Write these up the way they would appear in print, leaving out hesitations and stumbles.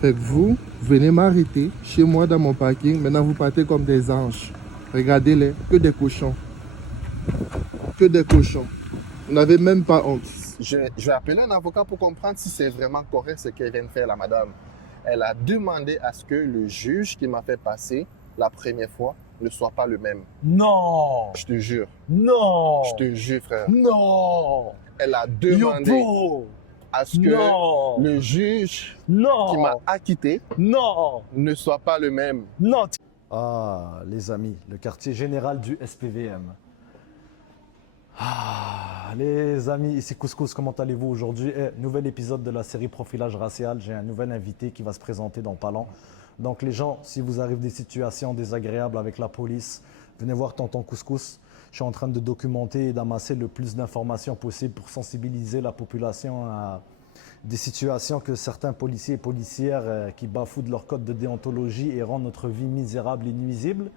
Fait que vous venez m'arrêter chez moi dans mon parking. Maintenant, vous partez comme des anges. Regardez-les, que des cochons. Que des cochons. Vous n'avez même pas honte. Je vais appeler un avocat pour comprendre si c'est vraiment correct ce qu'elle vient de faire, la madame. Elle a demandé à ce que le juge qui m'a fait passer la première fois ne soit pas le même. Non. Je te jure. Non. Je te jure, frère. Non. Elle a Yo, demandé bro. à ce que Non. le juge Non. qui m'a acquitté Non. ne soit pas le même. Non. Ah, les amis, le quartier général du SPVM. Ah, les amis, ici Couscous, comment allez-vous aujourd'hui? Nouvel épisode de la série Profilage racial. J'ai un nouvel invité qui va se présenter dans pas long. Donc les gens, si vous arrivez des situations désagréables avec la police, venez voir Tonton Couscous. Je suis en train de documenter et d'amasser le plus d'informations possible pour sensibiliser la population à des situations que certains policiers et policières qui bafouent de leur code de déontologie et rendent notre vie misérable et nuisible.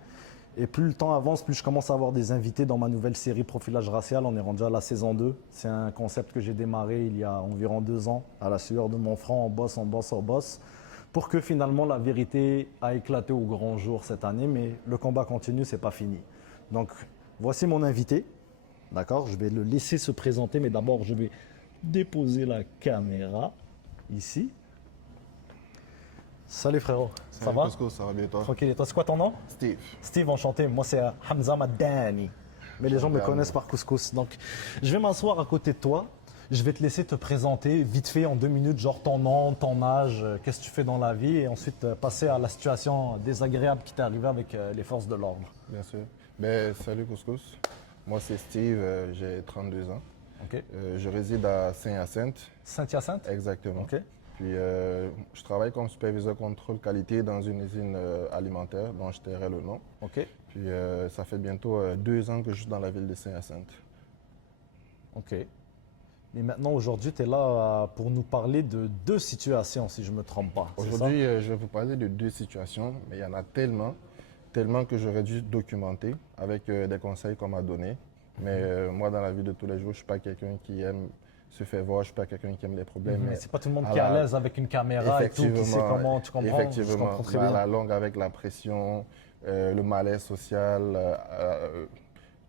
Et plus le temps avance, plus je commence à avoir des invités dans ma nouvelle série Profilage racial. On est rendu à la saison 2. C'est un concept que j'ai démarré il y a environ 2 ans, à la sueur de mon front, on bosse, pour que finalement la vérité a éclaté au grand jour cette année. Mais le combat continue, c'est pas fini. Donc voici mon invité. D'accord, je vais le laisser se présenter, mais d'abord je vais déposer la caméra ici. Salut frérot, ça va? Couscous, ça va bien toi? Tranquille, et toi, c'est quoi ton nom? Steve. Steve, enchanté. Moi, c'est Hamza Madani. Mais les gens me connaissent par Couscous. Donc, je vais m'asseoir à côté de toi. Je vais te laisser te présenter vite fait en 2 minutes, genre ton nom, ton âge, qu'est-ce que tu fais dans la vie, et ensuite passer à la situation désagréable qui t'est arrivée avec les forces de l'ordre. Bien sûr. Ben, salut Couscous. Moi, c'est Steve, j'ai 32 ans. Ok. Je réside à Saint-Hyacinthe. Saint-Hyacinthe? Exactement. Ok. Puis, je travaille comme superviseur contrôle qualité dans une usine alimentaire dont je tairai le nom. Ok. Puis, ça fait bientôt 2 ans que je suis dans la ville de Saint-Hyacinthe. Ok. Mais maintenant, aujourd'hui, tu es là pour nous parler de 2 situations, si je ne me trompe pas. c'est ça? Aujourd'hui, je vais vous parler de 2 situations, mais il y en a tellement que j'aurais dû documenter avec des conseils qu'on m'a donnés. Mais moi, dans la vie de tous les jours, je ne suis pas quelqu'un qui aime se faire voir, je ne suis pas quelqu'un qui aime les problèmes. Mais c'est pas tout le monde qui est à l'aise avec une caméra et tout, qui sait comment, tu comprends? Effectivement, Je comprends très à bien. la longue, avec la pression, le malaise social,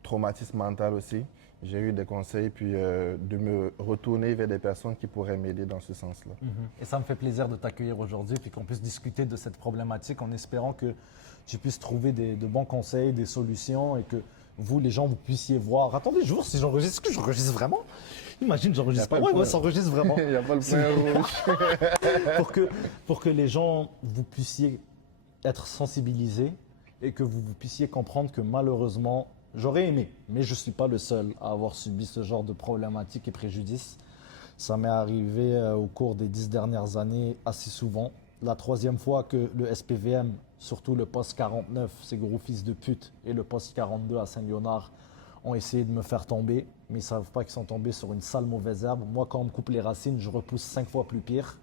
traumatisme mental aussi, j'ai eu des conseils, puis de me retourner vers des personnes qui pourraient m'aider dans ce sens-là. Et ça me fait plaisir de t'accueillir aujourd'hui puis qu'on puisse discuter de cette problématique en espérant que tu puisses trouver de bons conseils, des solutions et que vous, les gens, vous puissiez voir. Attendez, je vois si j'enregistre. Est-ce que j'enregistre vraiment? Imagine, j'enregistre pas. Ouais, ça enregistre vraiment. Il n'y a pas le point rouge. pour que les gens, vous puissiez être sensibilisés et que vous puissiez comprendre que malheureusement, j'aurais aimé, mais je ne suis pas le seul à avoir subi ce genre de problématiques et préjudices. Ça m'est arrivé au cours des 10 dernières années assez souvent. La 3e fois que le SPVM, surtout le poste 49, ces gros fils de pute, et le poste 42 à Saint-Léonard, ont essayé de me faire tomber, mais ils ne savent pas qu'ils sont tombés sur une sale mauvaise herbe. Moi, quand on me coupe les racines, je repousse 5 fois plus pire.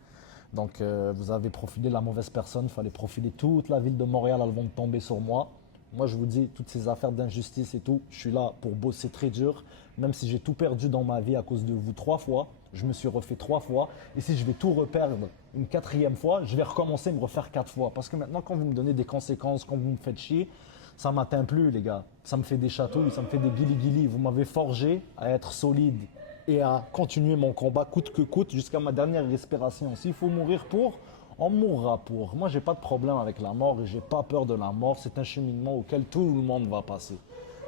Donc, vous avez profilé la mauvaise personne. Il fallait profiler toute la ville de Montréal avant de tomber sur moi. Moi, je vous dis, toutes ces affaires d'injustice et tout, je suis là pour bosser très dur. Même si j'ai tout perdu dans ma vie à cause de vous 3 fois, je me suis refait 3 fois. Et si je vais tout reperdre une 4e fois, je vais recommencer à me refaire 4 fois. Parce que maintenant, quand vous me donnez des conséquences, quand vous me faites chier, ça ne m'atteint plus, les gars. Ça me fait des chatouilles, ça me fait des guili-guili. Vous m'avez forgé à être solide et à continuer mon combat coûte que coûte jusqu'à ma dernière respiration. S'il faut mourir pour, on mourra pour. Moi, j'ai pas de problème avec la mort et j'ai pas peur de la mort. C'est un cheminement auquel tout le monde va passer.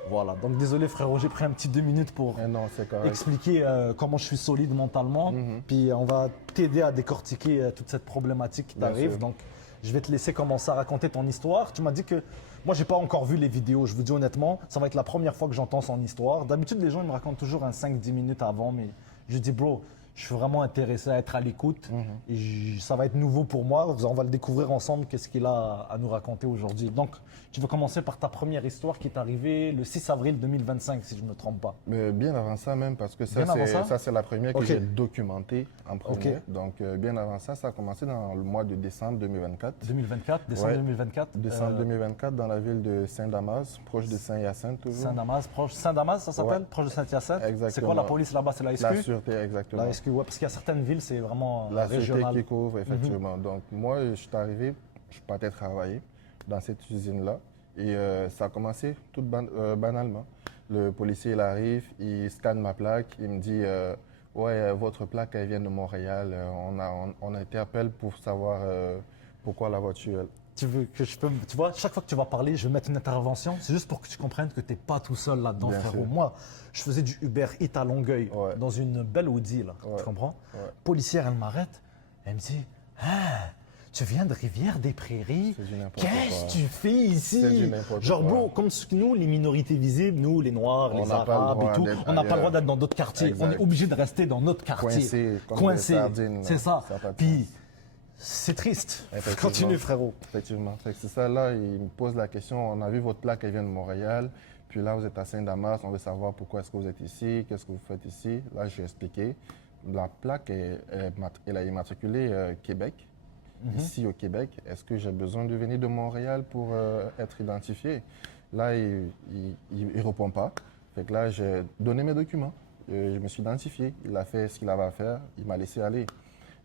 Voilà. Donc, désolé, frérot, j'ai pris un petit 2 minutes pour Non, c'est correct. expliquer comment je suis solide mentalement. Puis, on va t'aider à décortiquer toute cette problématique qui Bien t'arrive. sûr. Donc, je vais te laisser commencer à raconter ton histoire. Tu m'as dit que moi, j'ai pas encore vu les vidéos. Je vous dis honnêtement, ça va être la première fois que j'entends son histoire. D'habitude, les gens ils me racontent toujours un 5-10 minutes avant, mais je dis, bro, je suis vraiment intéressé à être à l'écoute. Et ça va être nouveau pour moi. On va le découvrir ensemble, qu'est-ce qu'il a à nous raconter aujourd'hui. Donc, tu veux commencer par ta première histoire qui est arrivée le 6 avril 2025, si je ne me trompe pas. Mais bien avant ça même, parce que Bien avant ça? ça c'est la première que Ok. j'ai documentée en premier. Ok. Donc, bien avant ça, ça a commencé dans le mois de décembre 2024. 2024, décembre Ouais. 2024. Décembre 2024, dans la ville de Saint-Damas, proche de Saint-Hyacinthe toujours. Saint-Damas, proche Saint-Damas, ça s'appelle, Ouais. proche de Saint-Hyacinthe. Exactement. C'est quoi la police là-bas? C'est la SQ? La sûreté, exactement. La parce qu'il y a certaines villes, c'est vraiment La société régional. qui couvre, effectivement. Donc, moi, je suis arrivé, je partais travailler dans cette usine-là. Et ça a commencé tout banalement. Le policier, il arrive, il scanne ma plaque, il me dit ouais, votre plaque, elle vient de Montréal. On interpelle pour savoir pourquoi la voiture. Tu veux que je peux, tu vois, chaque fois que tu vas parler, je vais mettre une intervention. C'est juste pour que tu comprennes que tu n'es pas tout seul là-dedans, Bien frérot. sûr. Moi, je faisais du Uber Eats à Longueuil, Ouais. dans une belle Audi, là. Ouais. Tu comprends? Ouais. Policière, elle m'arrête. Elle me dit, ah, tu viens de Rivière-des-Prairies? C'est du n'importe Qu'est-ce quoi. que tu fais ici? C'est du n'importe Genre, quoi. bro, comme nous, les minorités visibles, nous, les Noirs, On les n'a pas le Arabes droit et tout, d'être on n'a pas le droit ailleurs. d'être dans d'autres quartiers. Exact. On est obligé de rester dans notre quartier. Coincé, comme des sardines, C'est là. ça. Ça a pas de Puis, sens. c'est triste. Effectivement. Continue, frérot. Effectivement. Fait que c'est ça, là, il me pose la question, on a vu votre plaque, elle vient de Montréal, puis là, vous êtes à Saint-Damas, on veut savoir pourquoi est-ce que vous êtes ici, qu'est-ce que vous faites ici. Là, j'ai expliqué. La plaque, elle est immatriculée Québec, ici au Québec. Est-ce que j'ai besoin de venir de Montréal pour être identifié? Là, il ne répond pas. Fait que là, j'ai donné mes documents. Je me suis identifié. Il a fait ce qu'il avait à faire. Il m'a laissé aller.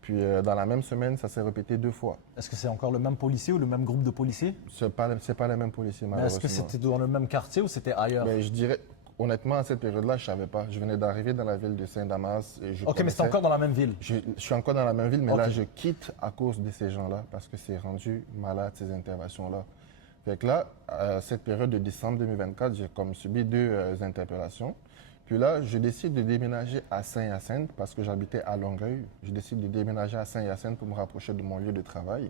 Puis dans la même semaine, ça s'est répété 2 fois. Est-ce que c'est encore le même policier ou le même groupe de policiers? C'est pas les mêmes policiers, Mais malheureusement. est-ce que c'était dans le même quartier ou c'était ailleurs? Mais je dirais, honnêtement, à cette période-là, je ne savais pas. Je venais d'arriver dans la ville de Saint-Damas. Et Ok, mais c'est encore dans la même ville. Je suis encore dans la même ville, mais Ok. là, je quitte à cause de ces gens-là parce que c'est rendu malade, ces interventions-là. Fait que là, à cette période de décembre 2024, j'ai comme subi 2 interpellations. Puis là, je décide de déménager à Saint-Hyacinthe parce que j'habitais à Longueuil. Je décide de déménager à Saint-Hyacinthe pour me rapprocher de mon lieu de travail.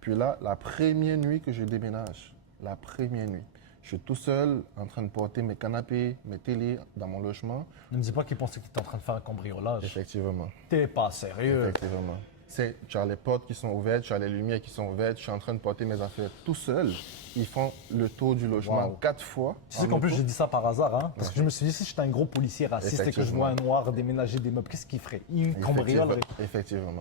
Puis là, la première nuit que je déménage, la première nuit, je suis tout seul en train de porter mes canapés, mes télés dans mon logement. Ne me dis pas qu'il pensait qu'il était en train de faire un cambriolage. Effectivement. T'es pas sérieux. Effectivement. Tu as les portes qui sont ouvertes, tu as les lumières qui sont ouvertes, je suis en train de porter mes affaires tout seul. Ils font le tour du logement Wow. 4 fois. Tu sais en qu'en plus, auto. j'ai dit ça par hasard, hein? Parce que je me suis dit, si j'étais un gros policier raciste et que je vois un noir déménager des meubles, qu'est-ce qu'il ferait? Il cambriolerait. Effectivement.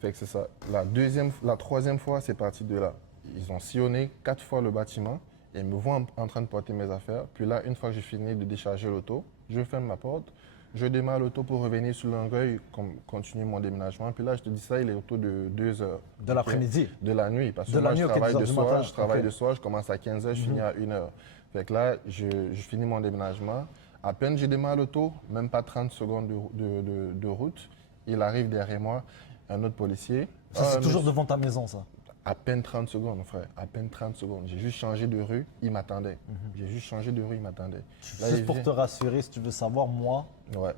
Fait que c'est ça. La troisième fois, c'est parti de là. Ils ont sillonné 4 fois le bâtiment et ils me voient en train de porter mes affaires. Puis là, une fois que j'ai fini de décharger l'auto, je ferme ma porte. Je démarre l'auto pour revenir sur Longueuil, continuer mon déménagement. Puis là, je te dis ça, il est autour de 2 heures. De l'après-midi? De la nuit. Parce que De la moi, nuit, je ok, travaille 10 de heures du soir, matin. je travaille Ok. de soir, je commence à 15 h, je finis à 1 h. Fait que là, je finis mon déménagement. À peine je démarre l'auto, même pas 30 secondes de route, il arrive derrière moi, un autre policier. Ça, c'est Ah, toujours monsieur- devant ta maison, ça. À peine 30 secondes, frère. À peine 30 secondes. J'ai juste changé de rue, il m'attendait. J'ai juste changé de rue, il m'attendait. Là, Juste il pour vient- te rassurer, si tu veux savoir, moi, Ouais.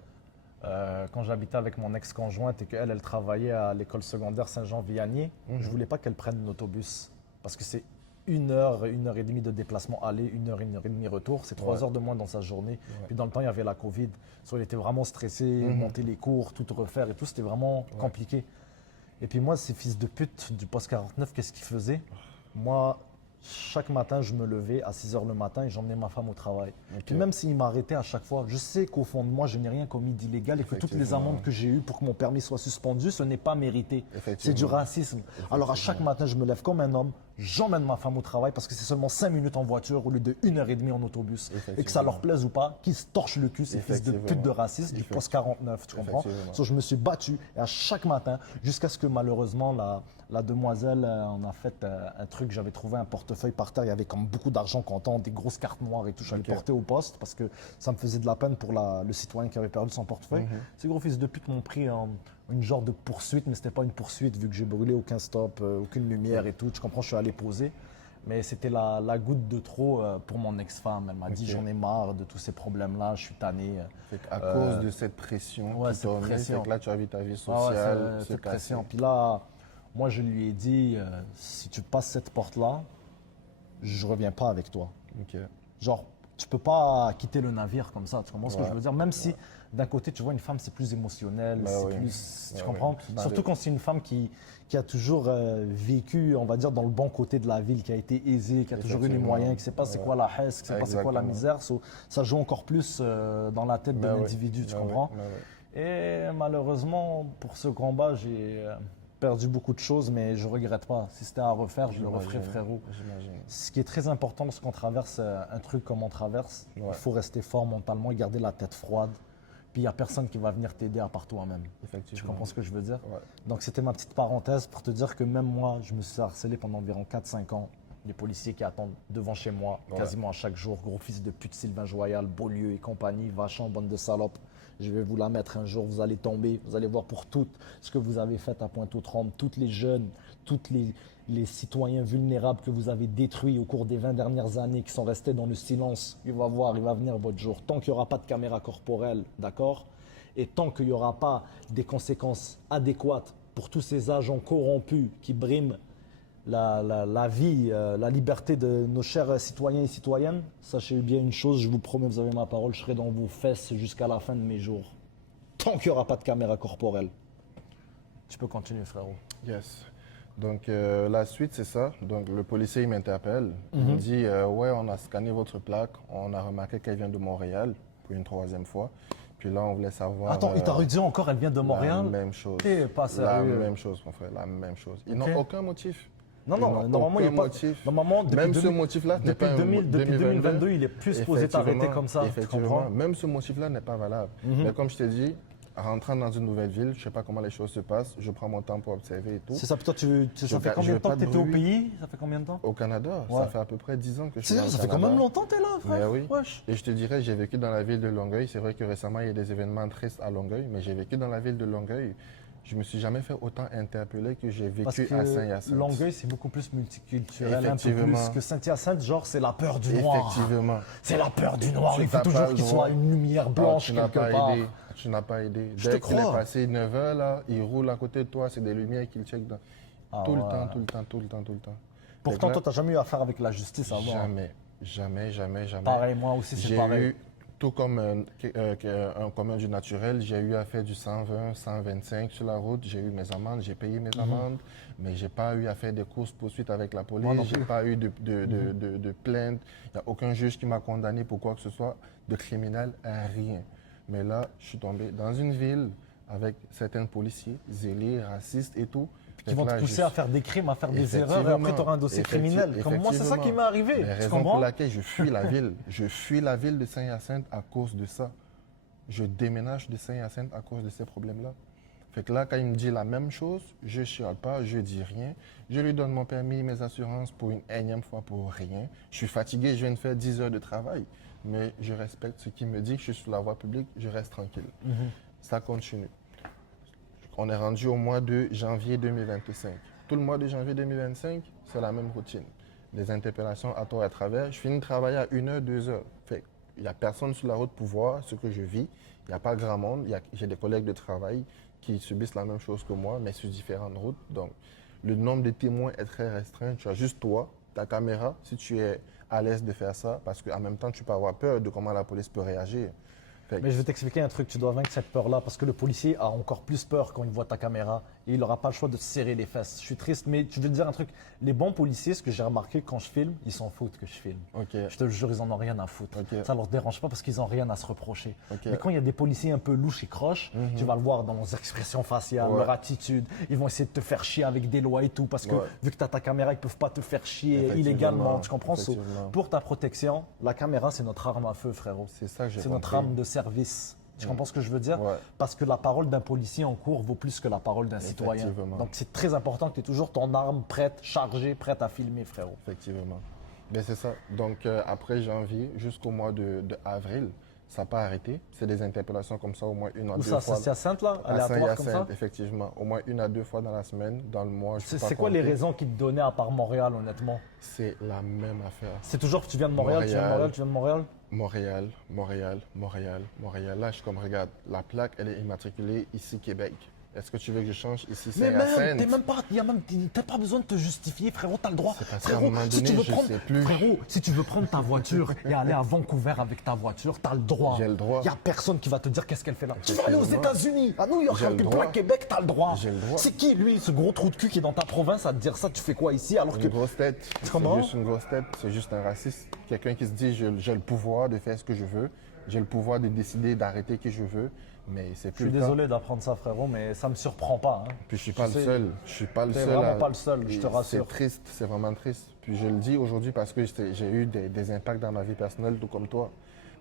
quand j'habitais avec mon ex-conjointe et qu'elle, elle travaillait à l'école secondaire Saint-Jean-Vianney, je voulais pas qu'elle prenne l'autobus. Parce que c'est 1 heure et demie de déplacement aller, 1 heure et demie retour. C'est 3 Ouais. heures de moins dans sa journée. Puis dans le temps, il y avait la Covid. Il était vraiment stressé, monter les cours, tout refaire et tout. C'était vraiment compliqué. Et puis moi, ces fils de pute du poste 49, qu'est-ce qu'ils faisaient? Moi, chaque matin, je me levais à 6 h le matin et j'emmenais ma femme au travail. Puis même s'ils m'arrêtaient à chaque fois, je sais qu'au fond de moi, je n'ai rien commis d'illégal et que toutes les Effectivement. amendes que j'ai eues pour que mon permis soit suspendu, ce n'est pas mérité. C'est du Effectivement. racisme. Alors à chaque matin, je me lève comme un homme, j'emmène ma femme au travail parce que c'est seulement 5 minutes en voiture au lieu de 1 heure et demie en autobus. Et que ça leur plaise ou pas, qu'ils se torchent le cul, ces fils de pute de racistes du poste 49, tu comprends? Effectivement. So, je me suis battu et à chaque matin, jusqu'à ce que malheureusement la demoiselle en a fait un truc, j'avais trouvé un portefeuille par terre, il y avait comme beaucoup d'argent comptant, des grosses cartes noires et tout, je l'ai porté au poste parce que ça me faisait de la peine pour le citoyen qui avait perdu son portefeuille. Ces gros fils de pute m'ont pris une genre de poursuite, mais c'était pas une poursuite vu que j'ai brûlé aucun stop, aucune lumière et tout, tu comprends, je suis allé poser. Mais c'était la goutte de trop pour mon ex-femme. Elle m'a dit j'en ai marre de tous ces problèmes-là, je suis tanné. Fait qu'à cause de cette pression ouais, qui cette t'a mis, pression. fait que là, tu as vu ta vie Ah ouais, sociale c'est se cette casser. pression. Puis là, moi, je lui ai dit, si tu passes cette porte-là, je reviens pas avec toi. Ok. Genre, tu peux pas quitter le navire comme ça, tu comprends ce que Ouais. je veux dire? Même si, d'un côté, tu vois, une femme, c'est plus émotionnel, Bah c'est oui. plus... Tu Ouais, comprends? ouais. Bah, Surtout quand c'est une femme qui a toujours vécu, on va dire, dans le bon côté de la ville, qui a été aisée, qui a toujours eu les Effectivement. moyens, qui ne sait pas c'est quoi la haisse, qui ne sait pas c'est quoi la Exactement. misère. So, ça joue encore plus dans la tête de Bah oui. l'individu, tu Bah comprends? oui. Bah oui. Et malheureusement, pour ce combat, j'ai perdu beaucoup de choses, mais je regrette pas. Si c'était à refaire, je le referais, J'imagine. frérot. J'imagine. Ce qui est très important lorsqu'on traverse un truc comme on traverse, il faut rester fort mentalement et garder la tête froide. Puis il n'y a personne qui va venir t'aider à part toi-même. Tu Effectivement. comprends ce que je veux dire? Ouais. Donc c'était ma petite parenthèse pour te dire que même moi, je me suis harcelé pendant environ 4-5 ans. Les policiers qui attendent devant chez moi Ouais. quasiment à chaque jour. Gros fils de pute, Sylvain Joyal, Beaulieu et compagnie, Vachon, bande de salopes. Je vais vous la mettre un jour, vous allez tomber, vous allez voir pour tout ce que vous avez fait à Pointe-aux-Trembles, toutes les jeunes, tous les citoyens vulnérables que vous avez détruits au cours des 20 dernières années, qui sont restés dans le silence. Il va voir, il va venir votre jour. Tant qu'il n'y aura pas de caméra corporelle, d'accord? Et tant qu'il n'y aura pas des conséquences adéquates pour tous ces agents corrompus qui briment la vie, la liberté de nos chers citoyens et citoyennes, sachez bien une chose, je vous promets, vous avez ma parole, je serai dans vos fesses jusqu'à la fin de mes jours. Tant qu'il n'y aura pas de caméra corporelle. Tu peux continuer, frérot. Yes. Donc la suite, c'est ça. Donc le policier, il m'interpelle. Il me dit, ouais, on a scanné votre plaque, on a remarqué qu'elle vient de Montréal pour une 3e fois. Puis là, on voulait savoir... Attends, il t'a redit encore, elle vient de Montréal? La même chose. T'es pas sérieux. La même chose, mon frère, la même chose. Ils Ok. n'ont aucun motif. Non, Ils non, n'ont normalement, il aucun n'y a pas... motif. Normalement, depuis Même ce 2000 motif-là n'est depuis pas 2022, il est plus supposé t'arrêter Effectivement, comme ça, tu effectivement. comprends? Même ce motif-là n'est pas valable. Mais comme je t'ai dit, en rentrant dans une nouvelle ville, je ne sais pas comment les choses se passent, je prends mon temps pour observer et tout. C'est ça, puis toi, ça fait je combien de veux temps pas que de tu étais au bruit. pays? Ça fait combien de temps? Au Canada, Ouais. ça fait à peu près 10 ans que je suis C'est dans le ça fait quand Canada. même longtemps que t'es là, frère. Mais oui. Wesh. Et je te dirais, j'ai vécu dans la ville de Longueuil. C'est vrai que récemment, il y a des événements tristes à Longueuil, mais j'ai vécu dans la ville de Longueuil. Je me suis jamais fait autant interpeller que j'ai Parce vécu que à Saint-Hyacinthe. Longueuil, c'est beaucoup plus multiculturel, un peu Effectivement. plus que Saint-Hyacinthe, genre, c'est la peur du noir. Effectivement. C'est la peur du noir. Tu Il faut t'as toujours pas qu'il le soit droit. une lumière blanche Tu n'as quelque pas part. aidé. Tu n'as pas aidé. Je te Dès qu'il est crois. passé 9 h, là, il roule à côté de toi, c'est des lumières qu'il check dans. Ah tout le ouais. temps, tout le temps, tout le temps, tout le temps. Pourtant, Fait que toi, t'as jamais eu affaire avec la justice avant. là, jamais, jamais, jamais, jamais. Pareil, moi aussi, c'est J'ai pareil. eu, tout comme un commun du naturel, j'ai eu à faire du 120, 125 sur la route. J'ai eu mes amendes, j'ai payé mes amendes, mais j'ai pas eu à faire des courses-poursuites avec la Moi non police. J'ai plus. pas eu de plainte. Il n'y a aucun juge qui m'a condamné pour quoi que ce soit de criminel, rien. Mais là, je suis tombé dans une ville avec certains policiers zélés, racistes et tout. Qui vont te pousser à faire des crimes, à faire des erreurs, et après, tu auras un dossier criminel. Comme moi, c'est ça qui m'est arrivé. La Tu raison pour comprends? laquelle je fuis la ville. Je fuis la ville de Saint-Hyacinthe à cause de ça. Je déménage de Saint-Hyacinthe à cause de ces problèmes-là. Fait que là, quand il me dit la même chose, je ne chiale pas, je dis rien. Je lui donne mon permis, mes assurances pour une énième fois pour rien. Je suis fatigué, je viens de faire 10 heures de travail. Mais je respecte ce qu'il me dit, que je suis sur la voie publique, je reste tranquille. Ça continue. On est rendu au mois de janvier 2025. Tout le mois de janvier 2025, c'est la même routine. Des interpellations à tort et à travers. Je finis de travailler à 1 h, 2 h. Fait il n'y a personne sur la route pour voir ce que je vis. Il n'y a pas grand monde. J'ai des collègues de travail qui subissent la même chose que moi, mais sur différentes routes. Donc, le nombre de témoins est très restreint. Tu as juste toi, ta caméra, si tu es à l'aise de faire ça, parce qu'en même temps, tu peux avoir peur de comment la police peut réagir. Fait que Mais je vais t'expliquer un truc, tu dois vaincre cette peur-là parce que le policier a encore plus peur quand il voit ta caméra et il n'aura pas le choix de te serrer les fesses. Je suis triste, mais tu veux te dire un truc, les bons policiers, ce que j'ai remarqué quand je filme, ils s'en foutent que je filme. Ok. Je te le jure, ils en ont rien à foutre. Ok. Ça leur dérange pas parce qu'ils n'ont rien à se reprocher. Ok. Mais quand il y a des policiers un peu louches et croches, tu vas le voir dans leurs expressions faciales, Ouais. leur attitude. Ils vont essayer de te faire chier avec des lois et tout parce que Ouais. vu que tu as ta caméra, ils peuvent pas te faire chier Effectivement. illégalement. Tu comprends? So, Effectivement. pour ta protection, la caméra, c'est notre arme à feu, frérot. C'est ça que j'ai C'est notre compris. arme de service. Tu comprends ce que je veux dire? Ouais. Parce que la parole d'un policier en cours vaut plus que la parole d'un citoyen. Effectivement. Donc c'est très important que tu aies toujours ton arme prête, chargée, prête à filmer, frérot. Effectivement. Mais c'est ça. Donc, après janvier jusqu'au mois de avril, ça n'a pas arrêté. C'est des interpellations comme ça, au moins 1 à Où 2 ça, fois. c'est à Sainte là? À Aléatoire comme ça? Saint-Hyacinthe, effectivement. Au moins 1 à 2 fois dans la semaine, dans le mois. je peux pas C'est quoi les compter. raisons qu'ils te donnaient à part Montréal, honnêtement? C'est la même affaire. C'est toujours que tu viens de Montréal, tu viens de Montréal. Montréal, tu viens de Montréal? Montréal, Montréal, Montréal, Montréal. Là, je suis comme, regarde, la plaque, elle est immatriculée ici, Québec. Est-ce que tu veux que je change ici, Mais même, Saint-Hyacinthe? t'es même pas, t'as pas besoin de te justifier, frérot, t'as le droit. C'est parce qu'à un Frérot, moment si tu donné, veux je prendre, sais plus. frérot, si tu veux prendre ta voiture et aller à Vancouver avec ta voiture, t'as le droit. J'ai le droit. Y a personne qui va te dire qu'est-ce qu'elle fait là. Tu vas aller aux Effectivement. États-Unis, à New York, J'ai le avec une droit. plaque Québec, t'as le droit. J'ai le droit. C'est qui lui, ce gros trou de cul qui est dans ta province à te dire ça? Tu fais quoi ici alors que Une grosse tête. C'est Comment? juste une grosse tête. C'est juste un raciste. Quelqu'un qui se dit j'ai le pouvoir de faire ce que je veux. J'ai le pouvoir de décider d'arrêter qui je veux. Mais c'est Je plus suis le cas. désolé d'apprendre ça, frérot, mais ça me surprend pas. Hein. Puis je suis pas Tu le sais, seul. Je suis pas le t'es seul. vraiment pas le seul, je te rassure. C'est triste. C'est vraiment triste. Puis je le dis aujourd'hui parce que j'ai eu des impacts dans ma vie personnelle, tout comme toi.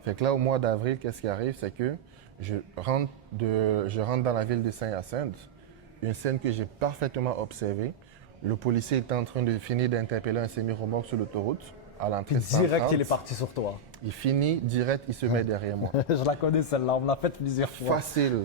Fait que là, au mois d'avril, qu'est-ce qui arrive? C'est que Je rentre dans la ville de Saint-Hyacinthe, une scène que j'ai parfaitement observée. Le policier était en train de finir d'interpeller un semi-remorque sur l'autoroute à l'entrée Puis de 130. direct, il est parti sur toi. Il finit direct, il se met derrière moi. Je la connais celle-là, on me l'a faite plusieurs fois. Facile.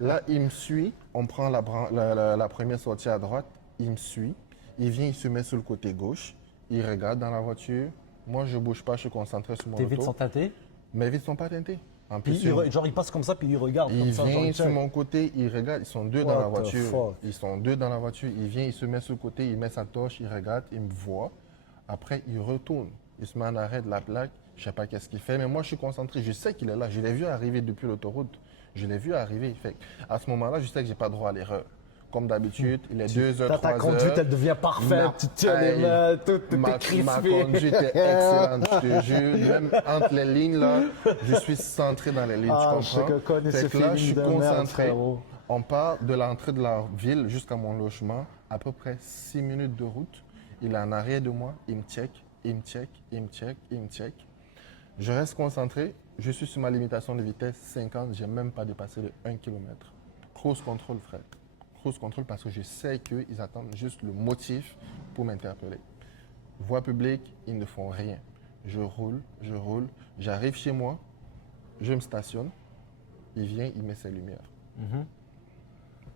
Là, il me suit. On prend la première sortie à droite. Il me suit. Il vient, il se met sur le côté gauche. Il regarde dans la voiture. Moi, je ne bouge pas, je suis concentré sur mon Tes vitres auto. sont teintées? Mes vitres ne sont pas teintées. En Puis plus, genre, il passe comme ça, puis il regarde. il comme ça, genre, vient il sur check. mon côté, il regarde. Ils sont deux dans la What the voiture. fuck? Ils sont deux dans la voiture. Il vient, il se met sur le côté, il met sa torche, il regarde, il me voit. Après, il retourne. Il se met en arrêt de la plaque. Je ne sais pas qu'est-ce qu'il fait, mais moi, je suis concentré. Je sais qu'il est là. Je l'ai vu arriver depuis l'autoroute. Je l'ai vu arriver. Fait, à ce moment-là, je sais que je n'ai pas droit à l'erreur. Comme d'habitude, il est 2h, 3h. Ta conduite, elle devient parfaite. Tu tiens les mains, tout est Ma crispé. conduite est excellente, je te jure. Même entre les lignes, là, je suis centré dans les lignes, Ah, tu je comprends? connais Fait ce que là, je feeling suis de merde, concentré. frérot. On part de l'entrée de la ville jusqu'à mon logement, à peu près 6 minutes de route. Il est en arrière de moi, il me check, il me check, il me check, il me check. Je reste concentré, je suis sur ma limitation de vitesse 50, j'ai même pas dépassé le 1 km. Cruise control, frère. Cruise control parce que je sais qu'ils attendent juste le motif pour m'interpeller. Voie publique, ils ne font rien. Je roule, j'arrive chez moi, je me stationne, il vient, il met ses lumières.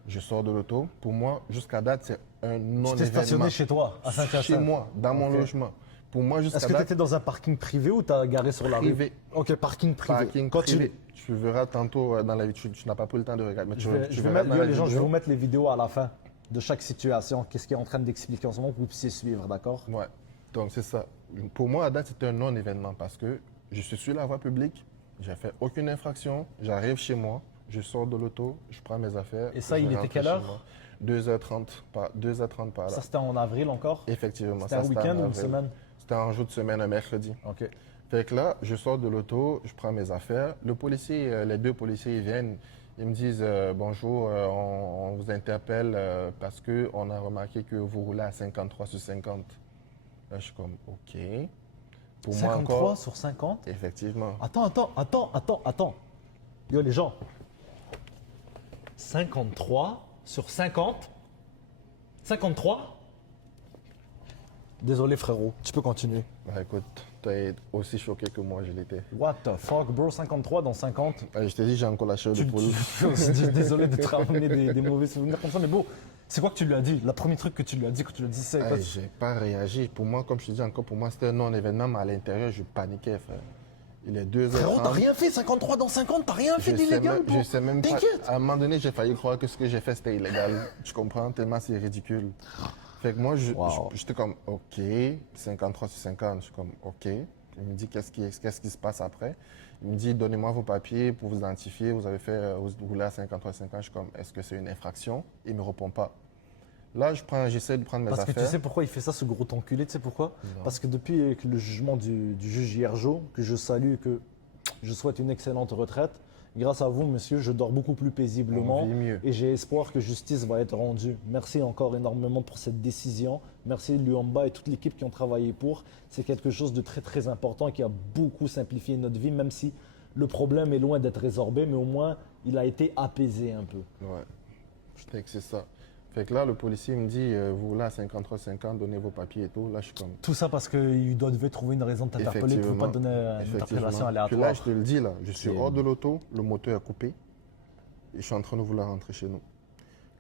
Je sors de l'auto. Pour moi, jusqu'à date, c'est un Tu non-événement. t'es stationné chez toi, à Saint-Hyacinthe? Chez moi, dans mon Ok. logement. Pour moi, jusqu'à Est-ce que tu date, étais dans un parking privé ou t'as garé sur la Privé. rue? Ok, parking privé. parking Continue. privé. Tu verras tantôt dans la vidéo, tu n'as pas pris le temps de regarder. Mais Je vais, tu je vais verras mettre, dans yo, la les gens, je vais vidéo. vous mettre les vidéos à la fin de chaque situation. Qu'est-ce qu'il est en train d'expliquer en ce moment pour que vous puissiez suivre, d'accord? Ouais, donc c'est ça. Pour moi, à date, c'était un non-événement parce que je suis sur la voie publique, j'ai fait aucune infraction, j'arrive chez moi, je sors de l'auto, je prends mes affaires. Et ça, je il était rentre quelle chez heure? moi. 2h30 par là. Ça, c'était en avril encore? Effectivement. C'était ça, un week-end en ou une avril. semaine? C'était un jour de semaine, un mercredi. Ok. Fait que là, je sors de l'auto, je prends mes affaires. Le policier, les deux policiers, ils viennent, ils me disent bonjour, on vous interpelle parce qu'on a remarqué que vous roulez à 53 sur 50. Là, je suis comme ok. Pour 53 moi encore, sur 50? effectivement. Attends. Yo, les gens. 53 sur 50? 53? Désolé, frérot. Tu peux continuer. Bah, écoute, tu es aussi choqué que moi, je l'étais. What the fuck, bro? 53 dans 50? Je t'ai dit, j'ai encore la chair de poule. Désolé de te ramener des mauvais souvenirs comme ça, mais bon, c'est quoi que tu lui as dit? Le premier truc que tu lui as dit, c'est quoi? J'ai pas réagi. Pour moi, comme je te dis encore, pour moi, c'était un non-événement, mais à l'intérieur, je paniquais, frère. Il est 2h30. Frérot, t'as rien fait, 53 dans 50, t'as rien fait d'illégal, bro. Je sais même pas. T'inquiète. À un moment donné, j'ai failli croire que ce que j'ai fait, c'était illégal. Tu comprends? Tellement c'est ridicule. Fait que moi, Wow. j'étais comme, OK, 53 sur 50. Je suis comme, OK. Il me dit, qu'est-ce qui se passe après? Il me dit, donnez-moi vos papiers pour vous identifier. Vous avez fait, vous roulez à 53 sur 50. Je suis comme, est-ce que c'est une infraction? Il me répond pas. Là, j'essaie de prendre mes Parce que affaires. tu sais pourquoi il fait ça, ce gros enculé, tu sais pourquoi? Non. Parce que depuis que le jugement du juge Hiergeau, que je salue et que je souhaite une excellente retraite, grâce à vous, monsieur, je dors beaucoup plus paisiblement On vit mieux. et j'ai espoir que justice va être rendue. Merci encore énormément pour cette décision. Merci Luamba et toute l'équipe qui ont travaillé pour. C'est quelque chose de très très important et qui a beaucoup simplifié notre vie, même si le problème est loin d'être résorbé, mais au moins il a été apaisé un peu. Ouais, je sais que c'est ça. Fait que là, le policier me dit, vous là, 53-50, donnez vos papiers et tout. Là, je suis comme. Tout ça parce qu'il devait trouver une raison de t'interpeller, il ne pouvait pas te donner une interpellation Puis là, aléatoire. je te le dis, là, je suis C'est- hors de l'auto, le moteur est coupé. Et je suis en train de vouloir rentrer chez nous.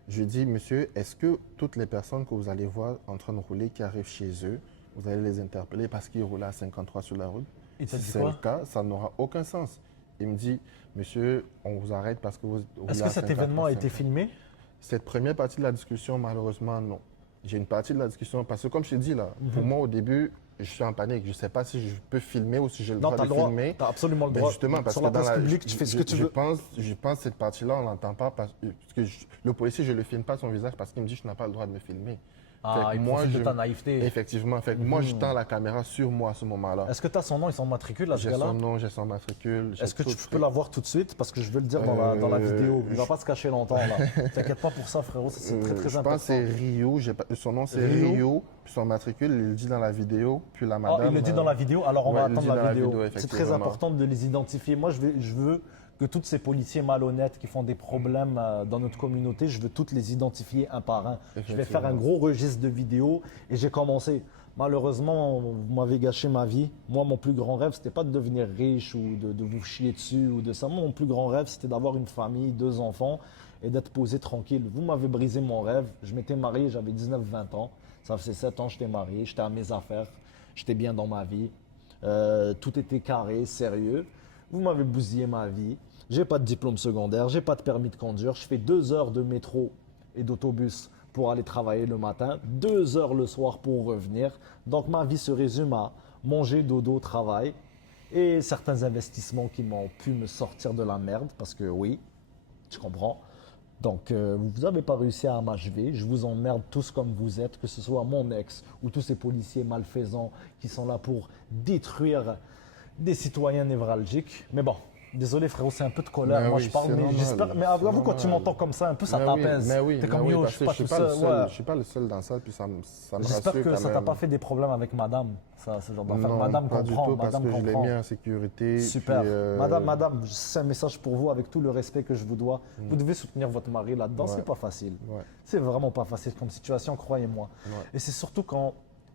Je dis, monsieur, est-ce que toutes les personnes que vous allez voir en train de rouler, qui arrivent chez eux, vous allez les interpeller parce qu'ils roulaient à 53 sur la route? Il t'a Si dit c'est quoi? le cas, ça n'aura aucun sens. Il me dit, monsieur, on vous arrête parce que vous roulez Est-ce à que cet événement a été 53. filmé? Cette première partie de la discussion, malheureusement, non. J'ai une partie de la discussion, parce que comme je t'ai dit là, pour moi au début, je suis en panique. Je ne sais pas si je peux filmer ou si j'ai le Non, droit t'as de le droit. filmer. T'as absolument le Mais droit. justement, parce Sur que la dans place publique, tu fais ce que tu veux. Je pense que cette partie-là, on l'entend pas parce que le policier, je ne le filme pas son visage parce qu'il me dit que je n'ai pas le droit de me filmer. Ah, Fait que il profite de ta naïveté. Effectivement. Fait que moi, je tends la caméra sur moi à ce moment-là. Est-ce que tu as son nom et son matricule à ce J'ai gars-là? son nom, j'ai son matricule. j'ai Est-ce que tout tu fait. peux la voir tout de suite? Parce que je veux le dire dans la vidéo. Il va pas se cacher longtemps là. T'inquiète pas pour ça, frérot. Ça, c'est très très Je important. pense que c'est Rio. Son nom, c'est Rio. Rio. Puis son matricule, il le dit dans la vidéo. Puis la Ah, madame. il le dit dans la vidéo, alors on ouais, va il le attendre dit dans la la vidéo. vidéo, C'est très effectivement. important de les identifier. Moi, je veux que tous ces policiers malhonnêtes qui font des problèmes dans notre communauté, je veux toutes les identifier un par un. Je vais faire un gros registre de vidéos et j'ai commencé. Malheureusement, vous m'avez gâché ma vie. Moi, mon plus grand rêve, c'était pas de devenir riche ou de vous chier dessus ou de ça. Moi, mon plus grand rêve, c'était d'avoir une famille, 2 enfants et d'être posé tranquille. Vous m'avez brisé mon rêve. Je m'étais marié, j'avais 19-20 ans. Ça faisait 7 ans que j'étais marié, j'étais à mes affaires, j'étais bien dans ma vie. Tout était carré, sérieux. Vous m'avez bousillé ma vie. J'ai pas de diplôme secondaire, j'ai pas de permis de conduire. Je fais 2 heures de métro et d'autobus pour aller travailler le matin, 2 heures le soir pour revenir. Donc ma vie se résume à manger, dodo, travail et certains investissements qui m'ont pu me sortir de la merde parce que oui, tu comprends. Donc vous n'avez pas réussi à m'achever, je vous emmerde tous comme vous êtes, que ce soit mon ex ou tous ces policiers malfaisants qui sont là pour détruire des citoyens névralgiques. Mais bon, désolé frérot, c'est un peu de colère. Mais Moi oui, je parle, c'est mais normal, j'espère. Mais c'est avoue quand normal. tu m'entends comme ça, un peu ça Mais oui, t'apaise. mais oui, T'es comme mais oui, yo, je parce suis que pas je suis tout pas le seul. seul, Ouais. je suis pas le seul dans ça, puis ça me J'espère rassure que quand ça t'a même. pas fait des problèmes avec madame. Ça, ce genre d'affaire. Non, Madame pas du comprend, tout, parce madame que je l'ai comprend. mis en sécurité. Super. puis, Madame, c'est un message pour vous avec tout le respect que je vous dois. Vous devez soutenir votre mari là-dedans. Ouais. C'est pas facile. Ouais. C'est vraiment pas facile comme situation, croyez-moi. Ouais. Et c'est surtout quand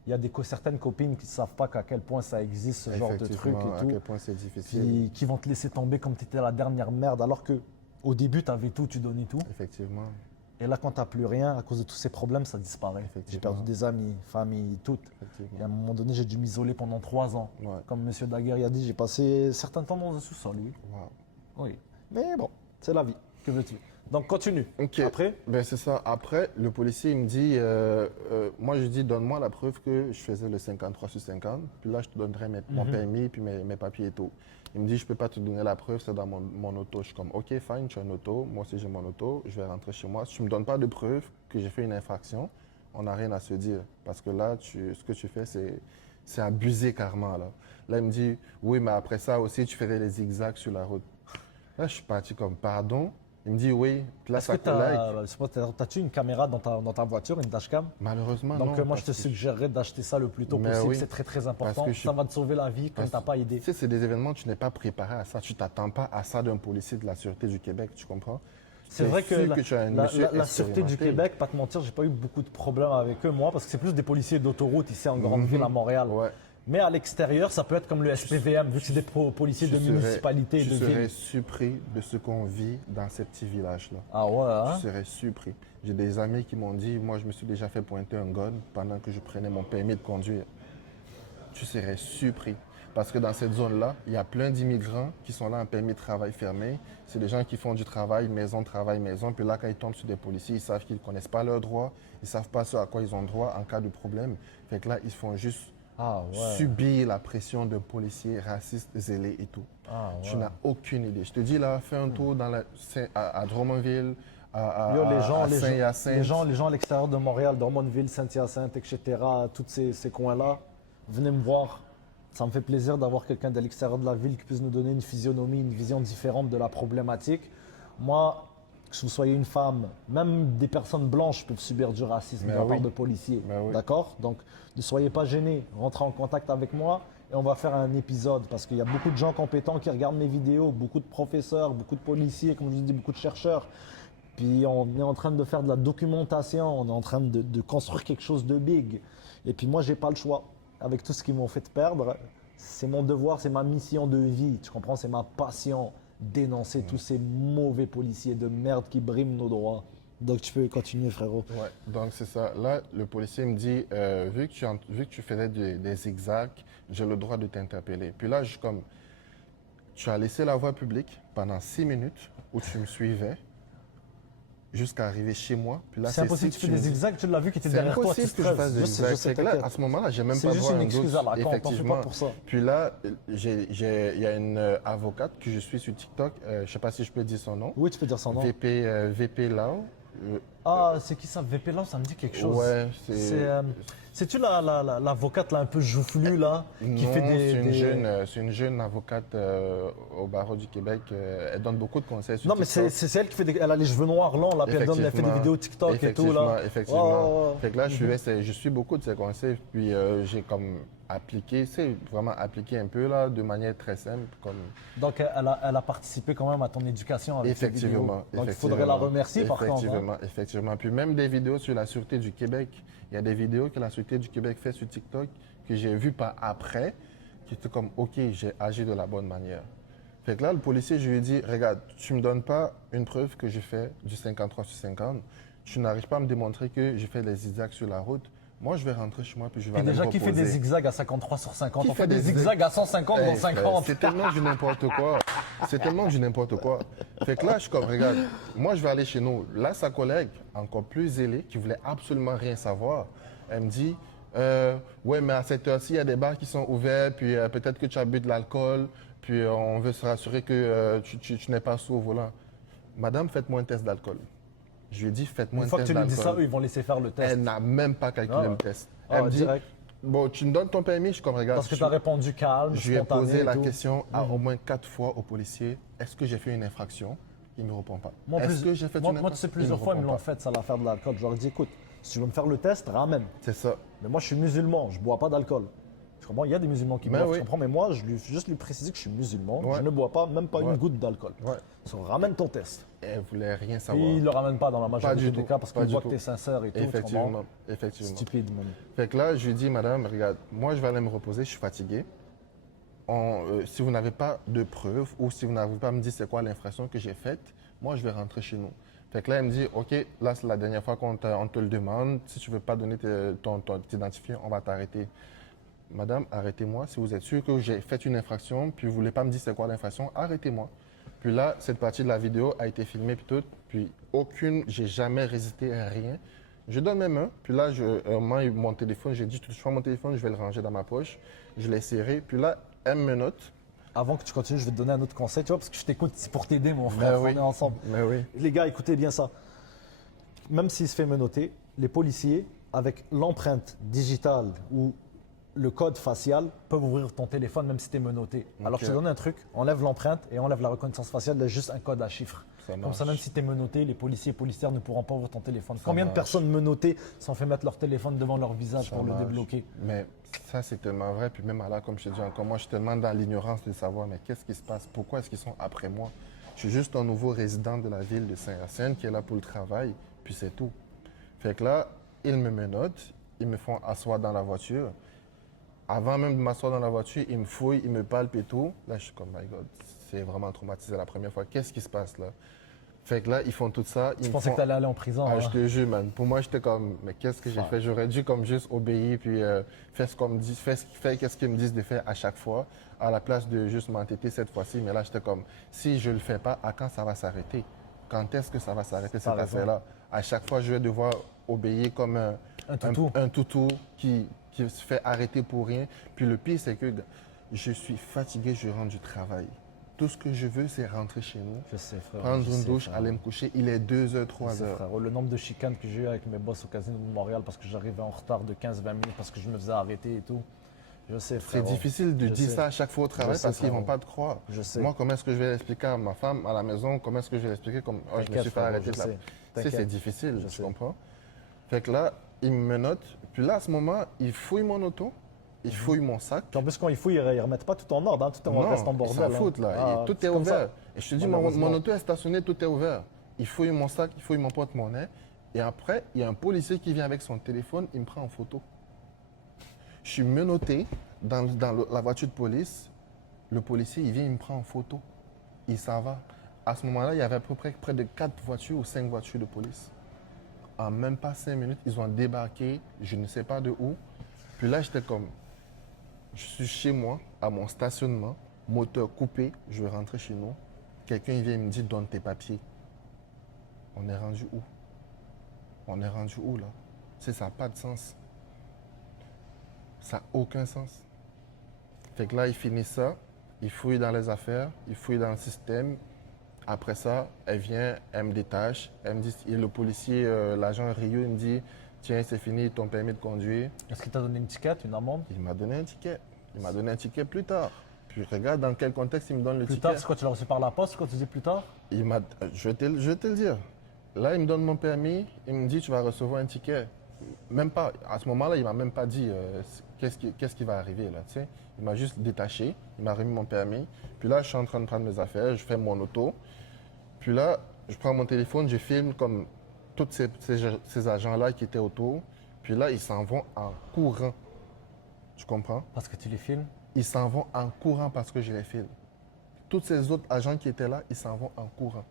il y a certaines copines qui ne savent pas qu'à quel point ça existe, ce genre de truc Effectivement, et à tout. quel point c'est difficile. Puis qui vont te laisser tomber comme tu étais la dernière merde, alors que au début, tu avais tout, tu donnais tout. Effectivement. Et là, quand tu n'as plus rien, à cause de tous ces problèmes, ça disparaît. J'ai Effectivement. perdu des amis, famille, tout. Effectivement. Et à un moment donné, j'ai dû m'isoler pendant 3 ans. Ouais. Comme M. Daguerre a dit, j'ai passé certains temps dans un sous-sol, oui. Wow. Oui. Mais bon, c'est la vie. Que veux-tu? Donc continue. Ok. Après, Ben c'est ça. Après, le policier il me dit, moi je dis donne-moi la preuve que je faisais le 53/50, puis là je te donnerai mon permis puis mes papiers et tout. Il me dit je peux pas te donner la preuve, c'est dans mon auto. Je suis comme ok fine, tu as une auto, moi aussi j'ai mon auto, je vais rentrer chez moi. Si tu me donnes pas de preuve que j'ai fait une infraction, on n'a rien à se dire parce que là ce que tu fais c'est abusé carrément là. Là il me dit oui mais après ça aussi tu faisais les zigzags sur la route. Là je suis parti comme pardon. Il me dit oui, puis là est-ce ça que collègue. t'as-tu une caméra dans ta voiture, une dashcam? Malheureusement, Donc non. moi, je te parce que suggérerais d'acheter ça le plus tôt Mais possible. oui. C'est très, très important. que je Ça va te sauver la vie quand parce- t'as pas aidé. Tu sais, c'est des événements, tu n'es pas préparé à ça. Tu t'attends pas à ça d'un policier de la Sûreté du Québec, tu comprends? C'est vrai que su tu as un monsieur la Sûreté du expérimenté. Québec, pas te mentir, j'ai pas eu beaucoup de problèmes avec eux, moi, parce que c'est plus des policiers d'autoroute ici en grande ville à Montréal. Ouais. Mais à l'extérieur, ça peut être comme le SPVM, vu que c'est des policiers de municipalité et tu de serais ville. surpris de ce qu'on vit dans ces petits villages-là. Ah ouais, hein? Tu serais surpris. J'ai des amis qui m'ont dit, moi je me suis déjà fait pointer un gun pendant que je prenais mon permis de conduire. Tu serais surpris. Parce que dans cette zone-là, il y a plein d'immigrants qui sont là en permis de travail fermé. C'est des gens qui font du travail maison. Puis là, quand ils tombent sur des policiers, ils savent qu'ils ne connaissent pas leurs droits. Ils ne savent pas ce à quoi ils ont droit en cas de problème. Fait que là, ils font juste Ah ouais. subir la pression d'un policier raciste, zélé et tout. Ah ouais. Tu n'as aucune idée. Je te dis là, fais un tour à Drummondville, à Yo, Saint-Hyacinthe. les gens à l'extérieur de Montréal, Drummondville, Saint-Hyacinthe, etc., tous ces coins-là, venez me voir. Ça me fait plaisir d'avoir quelqu'un de l'extérieur de la ville qui puisse nous donner une physionomie, une vision différente de la problématique. Moi, que vous soyez une femme, même des personnes blanches peuvent subir du racisme de la part de policiers. Oui. D'accord? Donc, ne soyez pas gênés. Rentrez en contact avec moi et on va faire un épisode parce qu'il y a beaucoup de gens compétents qui regardent mes vidéos, beaucoup de professeurs, beaucoup de policiers, comme je vous dis, beaucoup de chercheurs. Puis on est en train de faire de la documentation, on est en train de construire quelque chose de big. Et puis moi, j'ai pas le choix. Avec tout ce qu'ils m'ont fait perdre, c'est mon devoir, c'est ma mission de vie. Tu comprends? C'est ma passion. Dénoncer tous ces mauvais policiers de merde qui briment nos droits. Donc tu peux continuer, frérot. Ouais, donc c'est ça. Là, le policier me dit, vu que tu faisais des zigzags, j'ai le droit de t'interpeller. Puis là, tu as laissé la voie publique pendant 6 minutes où tu me suivais jusqu'à arriver chez moi. Puis là, C'est impossible, ici tu fais des zigzags, tu l'as vu qui était derrière toi, tu impossible que je fasse des zigzags. C'est que là, à ce moment-là, j'ai même C'est pas juste droit à une un excuse doute. à la con, t'en fais Effectivement. pas pour ça. Puis là, il y a une avocate que je suis sur TikTok. Je sais pas si je peux dire son nom. Oui, tu peux dire son nom. VP Lao. Ah, c'est qui ça? VP là, ça me dit quelque chose. Ouais, C'est-tu l'avocate là, un peu joufflue là, qui Non, fait c'est une jeune avocate au barreau du Québec. Elle donne beaucoup de conseils sur Non, mais TikTok. c'est elle qui fait elle a les cheveux noirs longs là, puis elle fait des Effectivement. vidéos TikTok et tout là. Effectivement. Ouais. Fait que là, je suis beaucoup de ses conseils, puis j'ai comme appliqué, c'est vraiment appliqué un peu là, de manière très simple. Comme... Donc elle a participé quand même à ton éducation avec ces vidéos. Effectivement. Donc il faudrait la remercier par contre. Hein. Effectivement. Puis même des vidéos sur la Sûreté du Québec. Il y a des vidéos que la Sûreté du Québec fait sur TikTok que j'ai vues par après, qui étaient comme, OK, j'ai agi de la bonne manière. Fait que là, le policier, je lui ai dit, regarde, tu me donnes pas une preuve que j'ai fait du 53/50. Tu n'arrives pas à me démontrer que j'ai fait des zigzags sur la route. Moi, je vais rentrer chez moi puis je vais Et aller me déjà, reposer. qui fait des zigzags à 53/50? Qui On fait des zigzags à 150 dans Eh, 50. c'est tellement du n'importe quoi. C'est tellement du n'importe quoi. Fait que là, je suis comme, regarde, moi, je vais aller chez nous. Là, sa collègue, encore plus zélée, qui voulait absolument rien savoir, elle me dit, ouais, mais à cette heure-ci, il y a des bars qui sont ouverts, puis peut-être que tu as bu de l'alcool, puis on veut se rassurer que tu n'es pas sous au volant. Madame, faites-moi un test d'alcool. Je lui ai dit, faites-moi Une un fois que test tu lui d'alcool. dis ça, eux, ils vont laisser faire le test. Elle n'a même pas calculé Ah. le test. Ah, Elle me dit, direct. bon, tu me donnes ton permis, je suis comme, regarde. Parce que tu as répondu calme, Je lui ai spontané posé et la tout. question au moins 4 fois au policier. Est-ce que j'ai fait une infraction? Il ne me répond pas. Moi, Est-ce que j'ai fait une moi, infraction? tu sais, Il ne plusieurs fois, ils me répond l'ont pas. fait, ça, l'affaire de l'alcool. Je leur ai dit, écoute, si tu veux me faire le test, ramène. C'est ça. Mais moi, je suis musulman, je bois pas d'alcool. Tu comprends? Il y a des musulmans qui Mais boivent, oui. tu comprends? Mais moi, je lui juste lui préciser que je suis musulman, Ouais. je ne bois pas, même pas Ouais. une goutte d'alcool. Ouais. So, ramène ton test. Elle voulait rien Et savoir. il le ramène pas dans la majorité du des tout. cas parce Pas qu'il du voit tout. que tu es sincère et tout. tu Effectivement. comprends? Effectivement. Stupide, même. Fait que là, je lui dis, madame, regarde, moi, je vais aller me reposer, je suis fatigué. Si vous n'avez pas de preuves ou si vous n'avez pas à me dire c'est quoi l'infraction que j'ai faite, moi, je vais rentrer chez nous. Fait que là, elle me dit, OK, là, c'est la dernière fois qu'on te le demande. Si tu ne veux pas donner ton identifiant, on va t'arrêter. Madame, arrêtez-moi. Si vous êtes sûr que j'ai fait une infraction, puis vous ne voulez pas me dire c'est quoi l'infraction, arrêtez-moi. Puis là, cette partie de la vidéo a été filmée, puis tout. Puis j'ai jamais résisté à rien. Je donne mes mains, puis là, mon téléphone, j'ai dit, tu touches pas mon téléphone, je vais le ranger dans ma poche. Je l'ai serré, puis là, elle me note. Avant que tu continues, je vais te donner un autre conseil, tu vois, parce que je t'écoute, c'est pour t'aider, mon Ben frère. oui. On est ensemble. Mais oui. Les gars, écoutez bien ça. Même s'il se fait menotter, les policiers, avec l'empreinte digitale ou le code facial, peuvent ouvrir ton téléphone même si tu es menotté. Alors je te donne un truc, enlève l'empreinte et enlève la reconnaissance faciale, il y a juste un code à chiffres. Ça Comme ça, marche. même si tu es menotté, les policiers et policières ne pourront pas ouvrir ton téléphone. Combien de marche. personnes menottées s'en fait mettre leur téléphone devant leur visage Ça pour le marche. débloquer? Mais ça, c'est tellement vrai. Puis même là, comme je te dis encore, moi, je suis tellement dans l'ignorance de savoir, mais qu'est-ce qui se passe? Pourquoi est-ce qu'ils sont après moi? Je suis juste un nouveau résident de la ville de Saint-Hyacinthe qui est là pour le travail, puis c'est tout. Fait que là, ils me menottent, ils me font asseoir dans la voiture. Avant même de m'asseoir dans la voiture, ils me fouillent, ils me palpent et tout. Là, je suis comme, my God, c'est vraiment traumatisé la première fois. Qu'est-ce qui se passe là? Fait que là, ils font tout ça. Je ils pensais me que font... tu allais aller en prison. Ah, hein. je te jure, man. Pour moi, j'étais comme, mais qu'est-ce que j'ai fait? J'aurais dû comme juste obéir puis faire ce qu'on me dit, faire qu'est-ce qu'ils me disent de faire à chaque fois, à la place de juste m'entêter cette fois-ci. Mais là, j'étais comme, si je le fais pas, à quand ça va s'arrêter? Quand est-ce que ça va s'arrêter cette T'as raison. affaire-là? À chaque fois, je vais devoir obéir comme Un toutou. un toutou qui se fait arrêter pour rien. Puis le pire, c'est que je suis fatigué, je rentre du travail. Tout ce que je veux, c'est rentrer chez nous, Je sais, frère. prendre je une sais, douche, frère. aller me coucher. Il est 2h, Je 3 sais, heures. frère. Le nombre de chicanes que j'ai eu avec mes boss au casino de Montréal parce que j'arrivais en retard de 15-20 minutes parce que je me faisais arrêter et tout. Je sais, frère. C'est difficile de Je dire sais. ça à chaque fois au travail sais, parce qu'ils ne vont frérot. pas te croire. Je sais. Moi, comment est-ce que je vais l'expliquer à ma femme à la maison? Comment est-ce que je vais l'expliquer comme oh, je me T'inquiète, suis fait frérot, arrêter je de la... sais. Tu sais, T'inquiète. c'est difficile, Je tu sais. comprends? Fait que là, ils me notent. Puis là, à ce moment, ils fouillent mon auto, ils fouillent mon sac. Puis en plus, quand il faut, ils remettent pas tout en ordre, hein. Tout Non, reste en ils bordel. s'en hein. foutent, là. Ah, Et tout c'est est comme ça. ouvert. Et je te dis, Malheureusement. mon auto est stationné, tout est ouvert. Ils fouillent mon sac, ils fouillent mon porte-monnaie. Et après, il y a un policier qui vient avec son téléphone, il me prend en photo. Je suis menotté dans la voiture de police. Le policier, il vient, il me prend en photo. Il s'en va. À ce moment-là, il y avait à peu près de 4 voitures ou 5 voitures de police. En même pas 5 minutes, ils ont débarqué, je ne sais pas de où. Puis là, j'étais comme, je suis chez moi, à mon stationnement, moteur coupé, je vais rentrer chez nous. Quelqu'un il vient et me dit, donne tes papiers. On est rendu où? On est rendu où là? Tu sais, ça n'a pas de sens. Ça n'a aucun sens. Fait que là, ils finissent ça, ils fouillent dans les affaires, ils fouillent dans le système. Après ça, elle vient, elle me détache. Elle me dit, et le policier, l'agent Rio, il me dit, tiens, c'est fini ton permis de conduire. Est-ce qu'il t'a donné une ticket, une amende? Il m'a donné un ticket. Il m'a donné un ticket plus tard. Puis regarde dans quel contexte il me donne le Plus ticket. tard, c'est quoi, tu l'as reçu par la poste, quand tu dis plus tard? Je vais te le dire. Là, il me donne mon permis, il me dit tu vas recevoir un ticket. Même pas, à ce moment-là, il m'a même pas dit qu'est-ce qui va arriver là. Tu sais. Il m'a juste détaché, il m'a remis mon permis. Puis là, je suis en train de prendre mes affaires, je fais mon auto. Puis là, je prends mon téléphone, je filme comme tous ces agents-là qui étaient autour. Puis là, ils s'en vont en courant. Tu comprends? Parce que tu les filmes? Ils s'en vont en courant parce que je les filme. Tous ces autres agents qui étaient là, ils s'en vont en courant.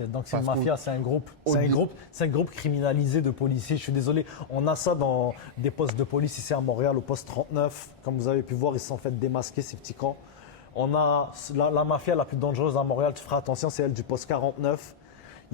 Donc c'est une Parce mafia, c'est un groupe. au C'est un dé- groupe, c'est un groupe criminalisé de policiers. Je suis désolé. On a ça dans des postes de police ici à Montréal, au poste 39. Comme vous avez pu voir, ils se sont fait démasquer ces petits camps. On a la mafia la plus dangereuse à Montréal, tu feras attention, c'est elle du poste 49.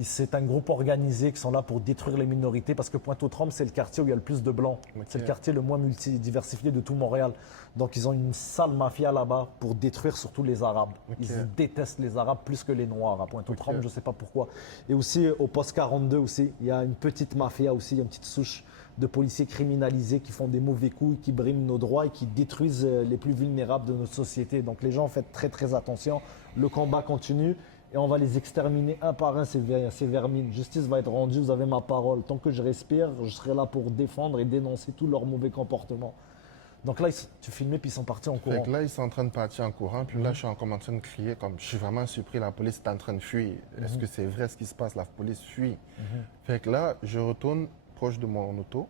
C'est un groupe organisé qui sont là pour détruire les minorités parce que Pointe-aux-Trembles, c'est le quartier où il y a le plus de blancs. Ok. C'est le quartier le moins multidiversifié de tout Montréal. Donc ils ont une sale mafia là-bas pour détruire surtout les Arabes. Ok. Ils détestent les Arabes plus que les Noirs à Pointe-aux-Trembles, Ok. je ne sais pas pourquoi. Et aussi au poste 42 aussi, il y a une petite mafia aussi, une petite souche de policiers criminalisés qui font des mauvais coups, qui briment nos droits et qui détruisent les plus vulnérables de notre société. Donc les gens, faites très très attention. Le combat continue. Et on va les exterminer un par un, ces vermines. Justice va être rendue, vous avez ma parole. Tant que je respire, je serai là pour défendre et dénoncer tous leurs mauvais comportements. Donc là, tu filmais, puis ils sont partis en courant. Fait que là, ils sont en train de partir en courant. Puis là, je suis en train de crier comme je suis vraiment surpris, la police est en train de fuir. Est-ce que c'est vrai ce qui se passe? La police fuit. Fait que là, je retourne proche de mon auto.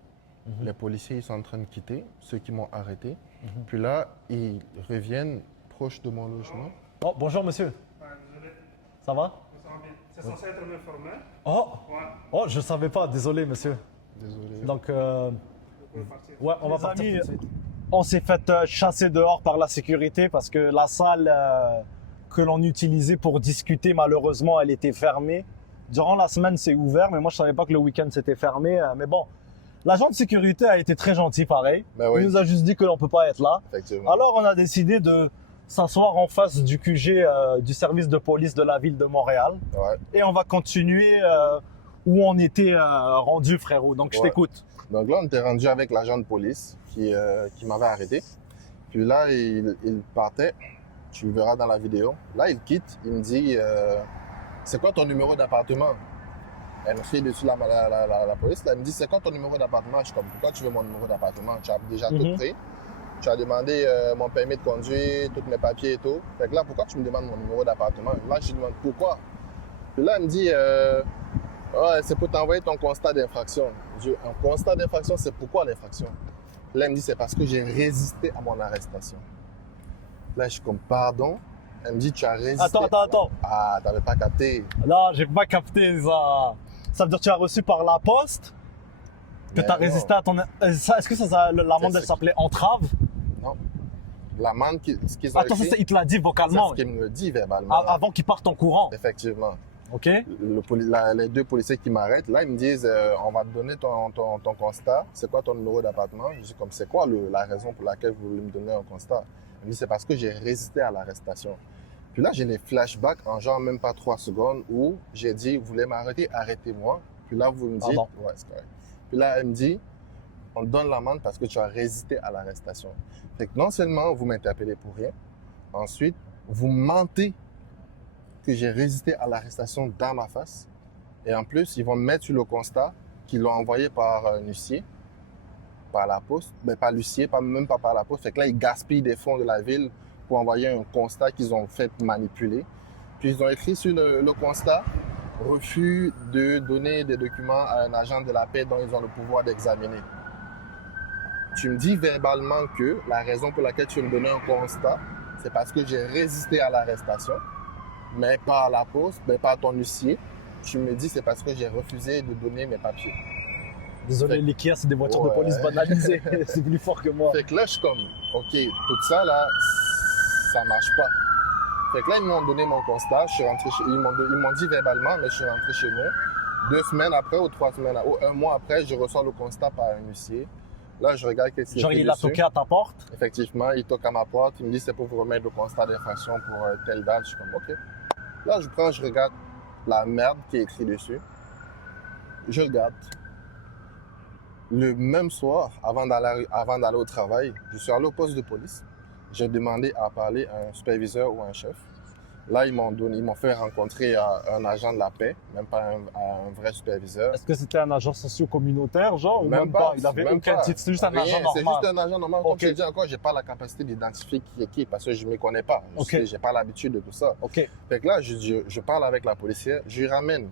Les policiers, ils sont en train de quitter, ceux qui m'ont arrêté. Puis là, ils reviennent proche de mon logement. Oh, bonjour monsieur, Désolé, ça va? c'est censé être un informel. Oh, Ouais, oh, je ne savais pas, désolé monsieur. Désolé. Donc, vous pouvez partir. ouais, on va Les partir amis, tout de suite. On s'est fait chasser dehors par la sécurité parce que la salle que l'on utilisait pour discuter, malheureusement, elle était fermée. Durant la semaine, c'est ouvert, mais moi, je savais pas que le week-end, c'était fermé. Mais bon, l'agent de sécurité a été très gentil, pareil. Ben oui. Il nous a juste dit que l'on peut pas être là. Effectivement. Alors, on a décidé de s'asseoir en face du QG du service de police de la ville de Montréal. Ouais. Et on va continuer où on était rendu, frérot. Donc, je Ouais. t'écoute. Donc là, on était rendu avec l'agent de police qui m'avait arrêté. Puis là, il partait. Tu le verras dans la vidéo. Là, il quitte. Il me dit c'est quoi ton numéro d'appartement? Elle me fait dessus la police. Là, elle me dit c'est quoi ton numéro d'appartement? Je suis comme pourquoi tu veux mon numéro d'appartement? Tu as déjà tout pris. Tu as demandé mon permis de conduire, tous mes papiers et tout. Fait que là, pourquoi tu me demandes mon numéro d'appartement? Là, je lui demande pourquoi. Puis là, elle me dit ouais, c'est pour t'envoyer ton constat d'infraction. Je dis, un constat d'infraction, c'est pourquoi l'infraction? Là, elle me dit c'est parce que j'ai résisté à mon arrestation. Là, je suis comme pardon. Elle me dit tu as résisté. Attends. Ah, t'avais pas capté. Non, j'ai pas capté ça. Ça veut dire que tu as reçu par la poste, que Mais tu as non. résisté à ton... Est-ce que l'amende, elle C'est- s'appelait entrave? Non. L'amende, ce qu'ils ont Attends, écrit, il te l'a dit c'est vocalement, ce qu'il me dit verbalement. avant qu'il parte en courant. Effectivement. OK? Les deux policiers qui m'arrêtent, là, ils me disent on va te donner ton constat. C'est quoi ton numéro d'appartement? Je dis comme c'est quoi la raison pour laquelle vous voulez me donner un constat? Il me dit c'est parce que j'ai résisté à l'arrestation. Puis là, j'ai des flashbacks en genre même pas 3 secondes où j'ai dit vous voulez m'arrêter, arrêtez-moi. Puis là, vous me dites Pardon. ouais, c'est correct. Puis là, elle me dit on te donne l'amende parce que tu as résisté à l'arrestation. Fait que non seulement vous m'interpellez pour rien, ensuite, vous mentez que j'ai résisté à l'arrestation dans ma face. Et en plus, ils vont me mettre sur le constat qu'ils l'ont envoyé par un huissier, par la poste, mais pas l'huissier, même pas par la poste. Fait que là, ils gaspillent des fonds de la ville pour envoyer un constat qu'ils ont fait manipuler. Puis ils ont écrit sur le constat refus de donner des documents à un agent de la paix dont ils ont le pouvoir d'examiner. Tu me dis verbalement que la raison pour laquelle tu veux me donner un constat, c'est parce que j'ai résisté à l'arrestation, mais pas à la poste, mais pas à ton huissier. Tu me dis c'est parce que j'ai refusé de donner mes papiers. Désolé, Fait- les Kia, c'est des voitures Ouais. de police banalisées. C'est plus fort que moi. Fait que là, je suis comme, OK, tout ça, là, ça marche pas. Fait que là, ils m'ont donné mon constat. Je suis rentré ils m'ont dit verbalement, mais je suis rentré chez nous. 2 semaines après ou 3 semaines, ou 1 mois après, je reçois le constat par un huissier. Là, je regarde qu'est-ce qu'il y a Genre, écrit il a dessus. toqué à ta porte. Effectivement, il toque à ma porte. Il me dit, c'est pour vous remettre le constat d'infraction pour telle date. Je suis comme, OK. Là, je prends, je regarde. la merde qui est écrit dessus. Je regarde. Le même soir, avant d'aller au travail, je suis allé au poste de police. J'ai demandé à parler à un superviseur ou à un chef. Là, ils m'ont fait rencontrer un agent de la paix, même pas un vrai superviseur. Est-ce que c'était un agent socio-communautaire, genre, ou Même pas, Il avait même aucun pas. titre, c'est juste un Rien, agent c'est normal. juste un agent normal. Comme Ok. je te dis encore, j'ai pas la capacité d'identifier qui est qui parce que je me connais pas. Ok. J'ai pas l'habitude de tout ça. Ok. Fait que là, je parle avec la policière, je lui ramène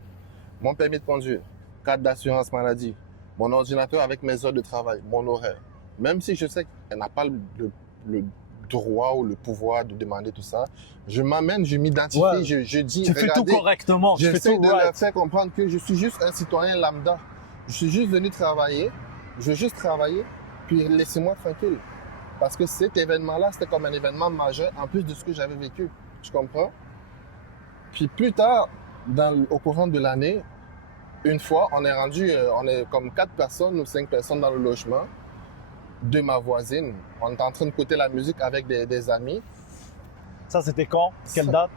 mon permis de conduire, carte d'assurance maladie, mon ordinateur avec mes heures de travail, mon horaire. Même si je sais qu'elle n'a pas le droit ou le pouvoir de demander tout ça, je m'amène, je m'identifie, Ouais. je dis, Tu fais tout regardez, correctement, tu fais j'essaie tout de leur right. faire comprendre que je suis juste un citoyen lambda. Je suis juste venu travailler, je veux juste travailler, puis laissez-moi tranquille. Parce que cet événement-là, c'était comme un événement majeur en plus de ce que j'avais vécu. Tu comprends? Puis plus tard, au courant de l'année, une fois, on est comme 4 personnes ou 5 personnes dans le logement de ma voisine. On est en train de écouter la musique avec des amis. Ça, c'était quand? Quelle date?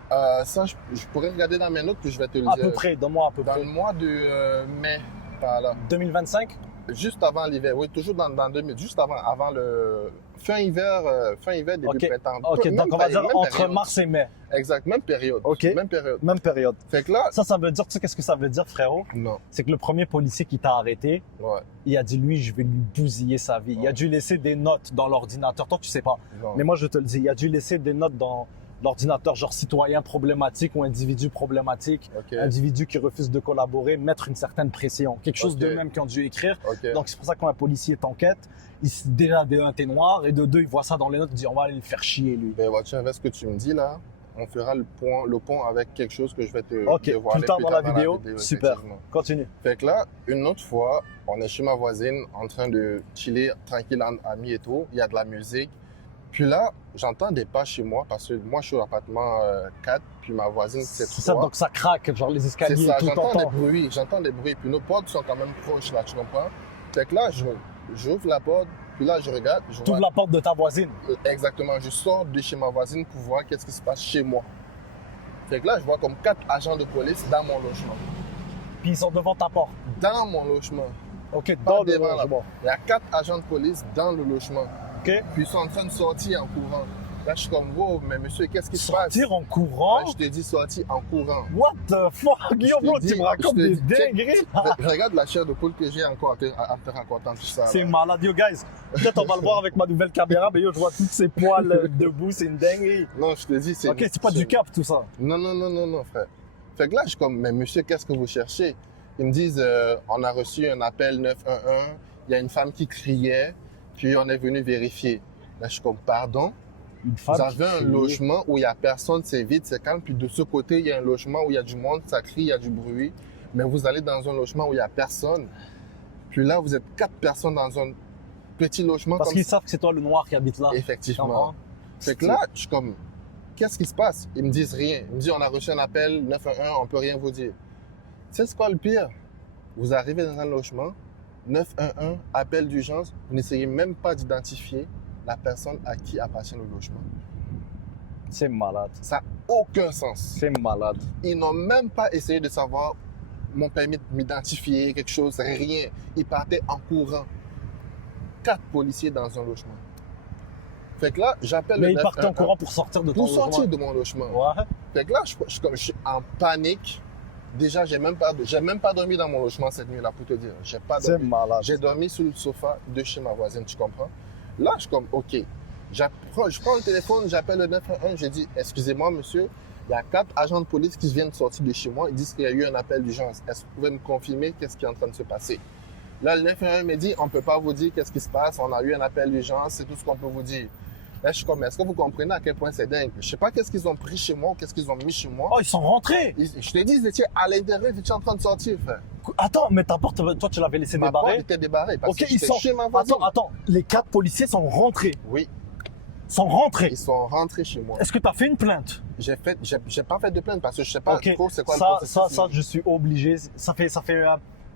Ça, je pourrais regarder dans mes notes que je vais te le À dire. peu près, donne-moi à peu Dans près. le mois de mai, par là. 2025? Juste avant l'hiver, oui, toujours dans 2000, juste avant le fin hiver, début Ok. printemps. Ok, Même donc on va dire même entre période. mars et mai. Exact, même période. Ok. Même période. Même période. Fait que là, Ça veut dire, tu sais qu'est-ce que ça veut dire, frérot? non, C'est que le premier policier qui t'a arrêté, ouais, il a dit, lui, je vais lui bousiller sa vie. Il a Ouais. dû laisser des notes dans l'ordinateur. Toi, tu sais pas. non. Mais moi, je te le dis, il a dû laisser des notes dans l'ordinateur, genre citoyen problématique ou individu problématique, Ok, individu qui refuse de collaborer, mettre une certaine pression. Quelque chose Ok. d'eux-mêmes qui ont dû écrire. ok. Donc, c'est pour ça que quand un policier t'enquête, déjà, de un, t'es noir, et de deux, il voit ça dans les notes, il dit, on va aller le faire chier, lui. Ben, vois-tu, avec ce que tu me dis là, on fera le pont avec quelque chose que je vais te Ok, dévoiler plus tard dans la vidéo. Super. effectivement. Continue. Fait que là, une autre fois, on est chez ma voisine en train de chiller tranquille en amis et tout. Il y a de la musique. Puis là, j'entends des pas chez moi parce que moi, je suis au appartement 4, puis ma voisine, c'est 3. C'est ça, donc ça craque, genre les C'est escaliers, ça, tout j'entends des temps. bruits, puis nos portes sont quand même proches là, tu comprends? Fait que là, j'ouvre la porte, puis là, je regarde, je Tu ouvres vois la porte de ta voisine. exactement, je sors de chez ma voisine pour voir qu'est-ce qui se passe chez moi. Fait que là, je vois comme 4 agents de police dans mon logement. Puis ils sont devant ta porte. Dans mon logement. Ok, Pas dans le devant la logement. Il y a 4 agents de police dans le logement. Ok. Puis ils sont en train de sortir en courant. Là, je suis comme, wow, mais monsieur, qu'est-ce qui se passe? Sortir en courant? Ouais, je te dis sortir en courant. What the fuck? Yo, te bro, dis- tu me racontes je te des dis, check. dingueries. Regarde la chair de poule que j'ai encore en te racontant tout ça. C'est là. malade, yo, guys. Peut-être on va le voir avec ma nouvelle caméra, mais yo, je vois tous ces poils debout, c'est une dinguerie. Non, je te dis, c'est... Ok, c'est pas du cap, tout ça. Non, frère. Fait que là, je suis comme, mais monsieur, qu'est-ce que vous cherchez? Ils me disent, on a reçu un appel 911, il y a une femme qui criait, puis on est venu vérifier. Là, je suis comme, pardon? Une femme Vous qui avez un crie. logement où il n'y a personne, c'est vide, c'est calme, puis de ce côté, il y a un logement où il y a du monde, ça crie, il y a du bruit, mais vous allez dans un logement où il n'y a personne. Puis là, vous êtes 4 personnes dans un petit logement Parce comme qu'ils ça. savent que c'est toi le noir qui habite là. Effectivement. Fait que là, je suis comme, qu'est-ce qui se passe? Ils me disent rien. Ils me disent, on a reçu un appel 911, on peut rien vous dire. Tu sais, c'est quoi le pire? Vous arrivez dans un logement, 911, appel d'urgence, vous n'essayez même pas d'identifier la personne à qui appartient le logement. C'est malade. Ça n'a aucun sens. C'est malade. Ils n'ont même pas essayé de savoir mon permis de m'identifier, quelque chose, rien. Ils partaient en courant. 4 policiers dans un logement. Fait que là, j'appelle Mais le ils partent en 911 courant pour sortir de ton pour sortir logement. de mon logement. Ouais. Fait que là, je suis en panique. Déjà, j'ai même pas dormi dans mon logement cette nuit-là, pour te dire. J'ai pas C'est dormi. malade. J'ai dormi sur le sofa de chez ma voisine, tu comprends? Là, je suis comme, OK. Je prends le téléphone, j'appelle le 911, je dis, excusez-moi, monsieur, il y a 4 agents de police qui viennent de sortir de chez moi. Ils disent qu'il y a eu un appel d'urgence. Est-ce que vous pouvez me confirmer qu'est-ce qui est en train de se passer? Là, le 911 me dit, on ne peut pas vous dire qu'est-ce qui se passe. On a eu un appel d'urgence, c'est tout ce qu'on peut vous dire. Là, je suis comme, est-ce que vous comprenez à quel point c'est dingue? Je sais pas qu'est-ce qu'ils ont pris chez moi ou qu'est-ce qu'ils ont mis chez moi. Oh, ils sont rentrés. Je te dis, ils étaient à l'intérieur, ils étaient en train de sortir, frère. Attends, mais ta porte, toi, tu l'avais laissé Ma porte débarrer. était débarrée parce Ok, que ils j'étais sont. chez ma voisine. Attends. Les 4 policiers sont rentrés. Oui, Sont rentrés. ils sont rentrés chez moi. Est-ce que tu as fait une plainte? J'ai pas fait de plainte parce que je sais pas Ok. trop c'est quoi le Ça, processus. je suis obligé. Ça fait.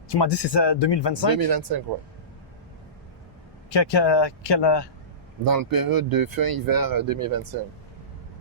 Tu m'as dit c'est ça 2025. 2025, ouais. Quelle Dans le période de fin hiver 2025.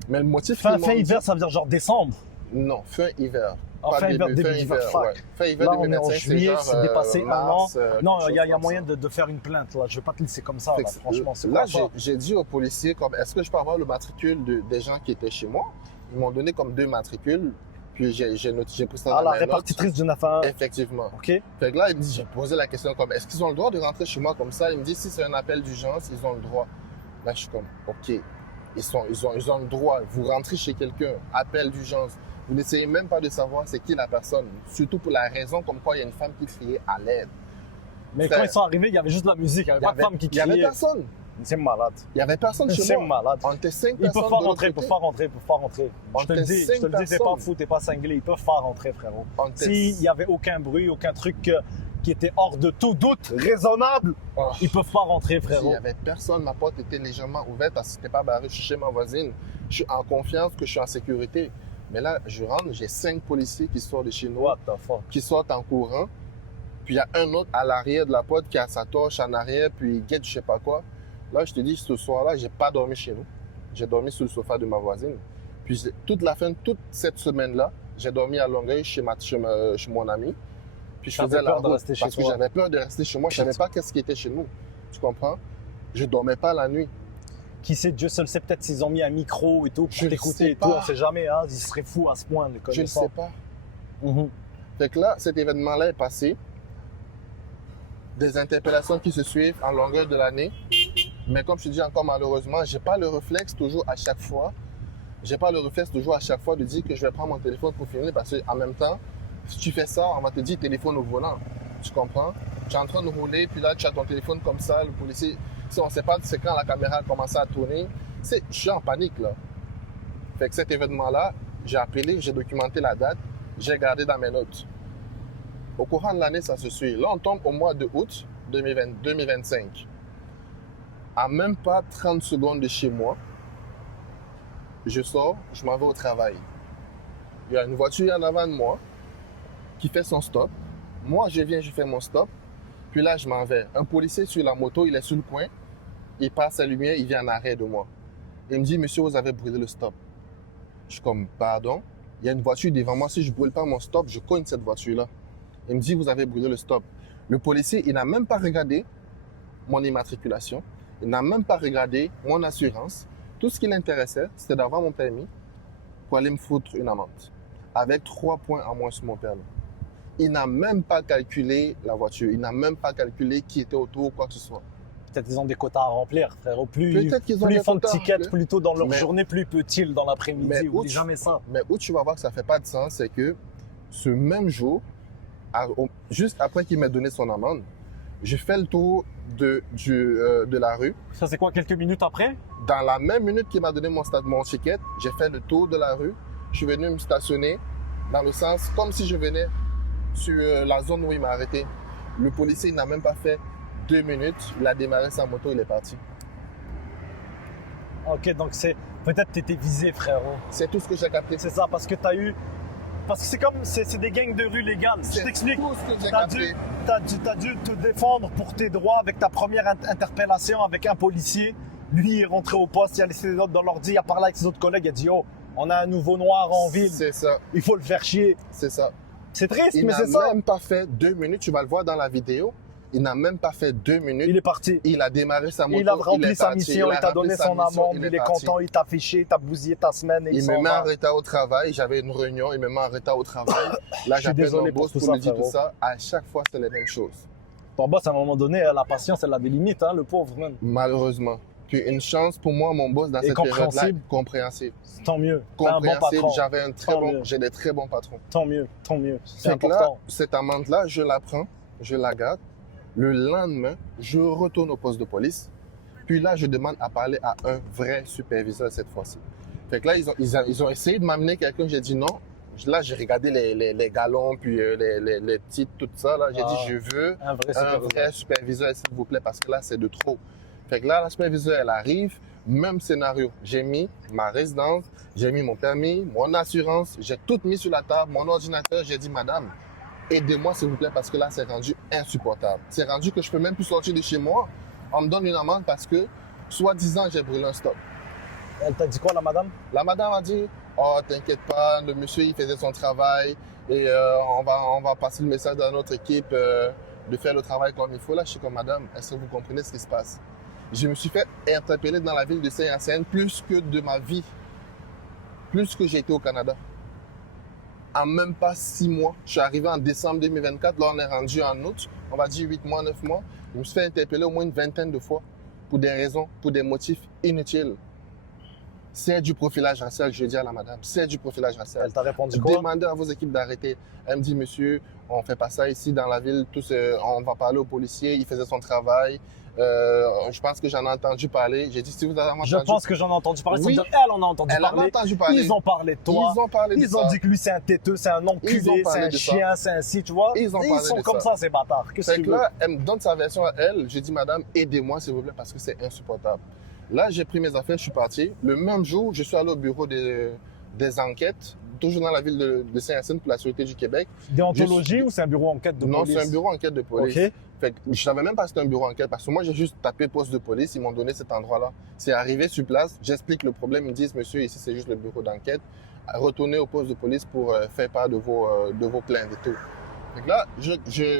Mais le motif fin qu'ils m'ont dit- hiver, ça veut dire genre décembre. Non, fin hiver. Fin hiver, début d'hiver, fuck. ouais. Fin hiver Là, on est en 2025, juillet, c'est dépassé un an. mars, Non, quelque il y a chose comme moyen ça. de faire une plainte. Là. Je ne vais pas te laisser comme ça. Fait Là. que, Franchement, c'est là, quoi ça? j'ai dit aux policiers, comme, est-ce que je peux avoir le matricule des gens qui étaient chez moi? Ils m'ont donné comme 2 matricules. Puis j'ai pris ça Ah, dans la mes répartitrice du 911. notes. Effectivement. OK. Fait que là, j'ai posé la question comme, est-ce qu'ils ont le droit de rentrer chez moi comme ça? Il me dit, si c'est un appel d'urgence, ils ont le droit. Là, je suis comme, OK. Ils ont le droit. Vous rentrez chez quelqu'un, appel d'urgence. Vous n'essayez même pas de savoir c'est qui la personne. Surtout pour la raison comme quoi il y a une femme qui criait à l'aide. Mais Frère, quand ils sont arrivés, il y avait juste de la musique. Il n'y avait pas de femme qui Il y avait criait. personne. C'est malade. Il y avait personne chez C'est moi. malade. On était 5 Ils personnes. peuvent pas de l'autre rentrer, ils côté. peuvent pas rentrer, ils peuvent pas rentrer. On Je te le était dis, je te 5 le dis, t'es pas personnes. fou, t'es pas cinglé. Ils peuvent pas rentrer, frérot. On était- S'il y avait aucun bruit, aucun truc qui était hors de tout doute, raisonnable, Oh. ils peuvent pas rentrer, Il frérot. n'y avait personne, ma porte était légèrement ouverte parce que c'était pas barré, je suis chez ma voisine. Je suis en confiance que je suis en sécurité. Mais là, je rentre, j'ai 5 policiers qui sortent de chez nous, What the fuck? qui sortent en courant. Puis il y a un autre à l'arrière de la porte qui a sa torche en arrière, puis il guette je sais pas quoi. Là, je te dis, ce soir-là, j'ai pas dormi chez nous. J'ai dormi sur le sofa de ma voisine. Puis toute cette semaine-là, j'ai dormi à Longueuil chez mon ami. Puis je T'avais faisais la peur de route rester chez parce que toi. j'avais peur de rester chez moi. Je savais pas qu'est-ce qui était chez nous. Tu comprends? Je dormais pas la nuit. Qui sait, Dieu seul sait peut-être s'ils ont mis un micro et tout Je pour ne t'écouter sais et tout. pas. On sait jamais, hein. Ils seraient fous à ce point, les Je ne connaissants. sais pas. Mhm. Fait que là, cet événement-là est passé. Des interpellations qui se suivent en longueur de l'année. Mais comme je te dis encore, malheureusement, j'ai pas le réflexe toujours à chaque fois. J'ai pas le réflexe toujours à chaque fois de dire que je vais prendre mon téléphone pour filmer parce qu'en même temps, si tu fais ça, on va te dire téléphone au volant. Tu comprends? Tu es en train de rouler, puis là, tu as ton téléphone comme ça, le policier, si on ne sait pas, c'est quand la caméra a commencé à tourner. Je suis en panique, là. Fait que cet événement-là, j'ai appelé, j'ai documenté la date, j'ai gardé dans mes notes. Au courant de l'année, ça se suit. Là, on tombe au mois de août 2025. À même pas 30 secondes de chez moi, je sors, je m'en vais au travail. Il y a une voiture en avant de moi qui fait son stop. Moi, je viens, je fais mon stop. Puis là, je m'en vais. Un policier sur la moto, il est sur le coin. Il passe sa lumière, il vient en arrêt de moi. Il me dit, monsieur, vous avez brûlé le stop. Je suis comme, pardon? Il y a une voiture devant moi. Si je ne brûle pas mon stop, je cogne cette voiture-là. Il me dit, vous avez brûlé le stop. Le policier, il n'a même pas regardé mon immatriculation. Il n'a même pas regardé mon assurance. Tout ce qui l'intéressait, c'était d'avoir mon permis pour aller me foutre une amende. Avec 3 points en moins sur mon permis. Il n'a même pas calculé la voiture. Il n'a même pas calculé qui était autour ou quoi que ce soit. Peut-être qu'ils ont des quotas à remplir, frérot. Plus Peut-être qu'ils ont plus des ils font de quotas à tickets remplir. plus tôt dans leur Mais- journée, plus peut-il dans Mais l'après-midi. où Oublie tu- jamais ça. Mais où tu vas voir que ça ne fait pas de sens, c'est que ce même jour, juste après qu'il m'ait donné son amende, j'ai fait le tour de la rue. Ça, c'est quoi, quelques minutes après? Dans la même minute qu'il m'a donné mon ticket, j'ai fait le tour de la rue. Je suis venu me stationner dans le sens comme si je venais sur la zone où il m'a arrêté. Le policier, il n'a même pas fait 2 minutes. Il a démarré sa moto, il est parti. Ok, donc c'est peut-être t'étais visé, frérot. C'est tout ce que j'ai capté. C'est ça, parce que t'as eu. Parce que c'est comme. C'est des gangs de rue légales. Je C'est t'explique. tout ce que j'ai T'as capté. t'as dû te défendre pour tes droits avec ta première interpellation avec un policier. Lui il est rentré au poste, il a laissé les autres dans l'ordi, il a parlé avec ses autres collègues, il a dit oh, on a un nouveau noir en ville, C'est ça, il faut le faire chier. c'est ça. C'est triste, Il mais n'a c'est ça. même pas fait 2 minutes. Tu vas le voir dans la vidéo. Il n'a même pas fait 2 minutes. Il est parti. Il a démarré sa moto. Il a rempli est sa parti. mission, il a t'a rempli donné sa son mission, amende, il est parti. content, il t'a fiché, il t'a bousillé ta semaine et il Il s'en me met va. en retard au travail. J'avais une réunion. Il me met en retard au travail. Là, suis j'appelle désolé mon pour boss tout pour ça, lui dire tout frérot. ça. À chaque fois, c'est les mêmes choses. Ton boss, à un moment donné, la patience, elle a des limites, hein, le pauvre même. Malheureusement. Puis une chance pour moi, mon boss, dans Et cette période-là, compréhensible. compréhensible. Tant mieux. T'as un bon Compréhensible. patron. J'avais un très Tant bon, mieux. j'ai des très bons patrons. Tant mieux, tant mieux. C'est Fait que là, important. cette amende-là, je la prends, je la garde. Le lendemain, je retourne au poste de police. Puis là, je demande à parler à un vrai superviseur cette fois-ci. Fait que là, ils ont essayé de m'amener quelqu'un. J'ai dit non. Là, j'ai regardé les galons, puis les titres, tout ça. Là, j'ai Ah. dit, je veux Un vrai un superviseur. vrai superviseur, s'il vous plaît, parce que là, c'est de trop. Fait que là, la superviseure, elle arrive. Même scénario. J'ai mis ma résidence, j'ai mis mon permis, mon assurance, j'ai tout mis sur la table, mon ordinateur. J'ai dit, madame, aidez-moi, s'il vous plaît, parce que là, c'est rendu insupportable. C'est rendu que je peux même plus sortir de chez moi. On me donne une amende parce que, soi-disant, j'ai brûlé un stop. Elle t'a dit quoi, la madame? La madame a dit, oh, t'inquiète pas, le monsieur, il faisait son travail. Et on va passer le message à notre équipe de faire le travail comme il faut. Là, je suis comme madame, est-ce que vous comprenez ce qui se passe? Je me suis fait interpeller dans la ville de Saint-Hyacinthe plus que de ma vie, plus que j'ai été au Canada. En même pas 6 mois. Je suis arrivé en décembre 2024. Là, on est rendu en août. On va dire 8 mois, 9 mois. Je me suis fait interpeller au moins une vingtaine de fois pour des raisons, pour des motifs inutiles. C'est du profilage racial, je dis à la madame. C'est du profilage racial. Elle t'a répondu quoi? Demandez à vos équipes d'arrêter. Elle me dit, monsieur, on ne fait pas ça ici dans la ville. On va parler au policier. Il faisait son travail. Je pense que j'en ai entendu parler. J'ai dit, si vous avez entendu... Je pense que j'en ai entendu parler. Oui. Ça veut dire, elle en a entendu Elle en a parler. entendu parler. Ils ont parlé de toi. Ils ont parlé de Ils ça. ont dit que lui, c'est un têteux, c'est un Ils ont enculé, c'est parlé un de ça. chien, c'est un ci, tu vois. Ils ont Et parlé ils sont de comme ça. ça, ces bâtards. Qu'est-ce que Fait tu que veux? là, elle me donne sa version à elle. J'ai dit, madame, aidez-moi, s'il vous plaît, parce que c'est insupportable. Là, j'ai pris mes affaires, je suis parti. Le même jour, je suis allé au bureau des enquêtes, toujours dans la ville de Saint-Hyacinthe pour la Sûreté du Québec. Déontologie ou c'est un bureau enquête de Non, police? c'est un bureau enquête de police. Ok. Fait que je savais même pas que c'était un bureau enquête parce que moi, j'ai juste tapé poste de police. Ils m'ont donné cet endroit-là. C'est arrivé sur place. J'explique le problème. Ils me disent, monsieur, ici, c'est juste le bureau d'enquête. Retournez au poste de police pour faire part de vos plaintes et tout. Fait que là,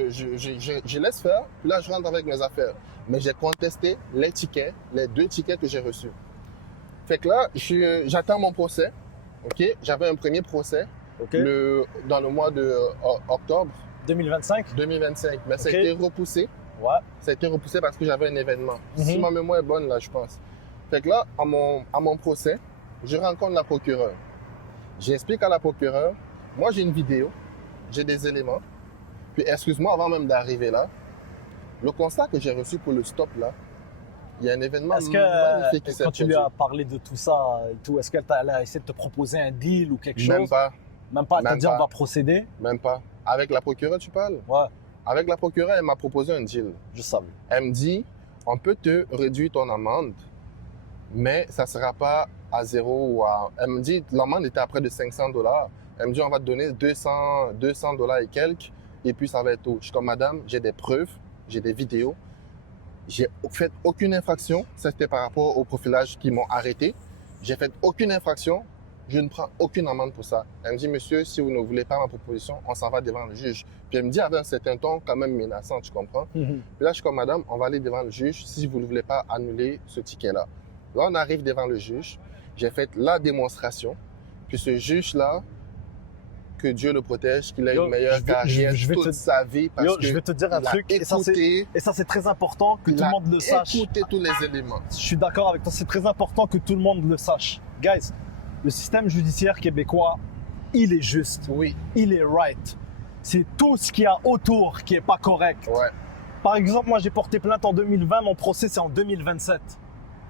je laisse faire. Puis là, je rentre avec mes affaires. Mais j'ai contesté les tickets, les 2 tickets que j'ai reçus. Fait que là, j'attends mon procès. OK? J'avais un premier procès Ok. dans le mois de octobre 2025? 2025. Mais ça a Ok. été repoussé. Ouais. Ça a été repoussé parce que j'avais un événement. Mhm. Si ma mémoire est bonne, là, je pense. Fait que là, à mon procès, je rencontre la procureure. J'explique à la procureure, moi j'ai une vidéo, j'ai des éléments. Puis excuse-moi, avant même d'arriver là, le constat que j'ai reçu pour le stop là, il y a un événement Est-ce magnifique qui que s'est quand tu lui produit. as parlé de tout ça et tout, est-ce qu'elle a essayé de te proposer un deal ou quelque Même chose? pas, Même pas. Elle t'a Même dit pas. on va procéder? même pas. Avec la procureure, tu parles? Ouais, Avec la procureure, elle m'a proposé un deal. je savais. Elle me dit, on peut te réduire ton amende, mais ça ne sera pas à 0 ou à... Elle me dit, l'amende était à près de 500 $. Elle me dit, on va te donner 200 $ et quelques, et puis ça va être tout. Je suis comme, madame, j'ai des preuves, j'ai des vidéos. J'ai fait aucune infraction. Ça, c'était par rapport au profilage qui m'ont arrêté. J'ai fait aucune infraction. Je ne prends aucune amende pour ça. Elle me dit, monsieur, si vous ne voulez pas ma proposition, on s'en va devant le juge. Puis elle me dit avec un certain ton quand même menaçant, tu comprends? Puis là, je suis comme, madame, on va aller devant le juge si vous ne voulez pas annuler ce ticket-là. Là, on arrive devant le juge. J'ai fait la démonstration. Puis ce juge-là, que Dieu le protège, qu'il ait Yo, une meilleure je vais- carrière je vais toute te- sa vie. Parce Yo, que je vais te dire un il a truc, et ça, écouté, c'est très important que il tout le a monde le sache. écouté tous les éléments. Je suis d'accord avec toi, c'est très important que tout le monde le sache. Guys, le système judiciaire québécois, il est juste, Oui, il est right. C'est tout ce qu'il y a autour qui est pas correct. ouais. Par exemple, moi j'ai porté plainte en 2020, mon procès c'est en 2027.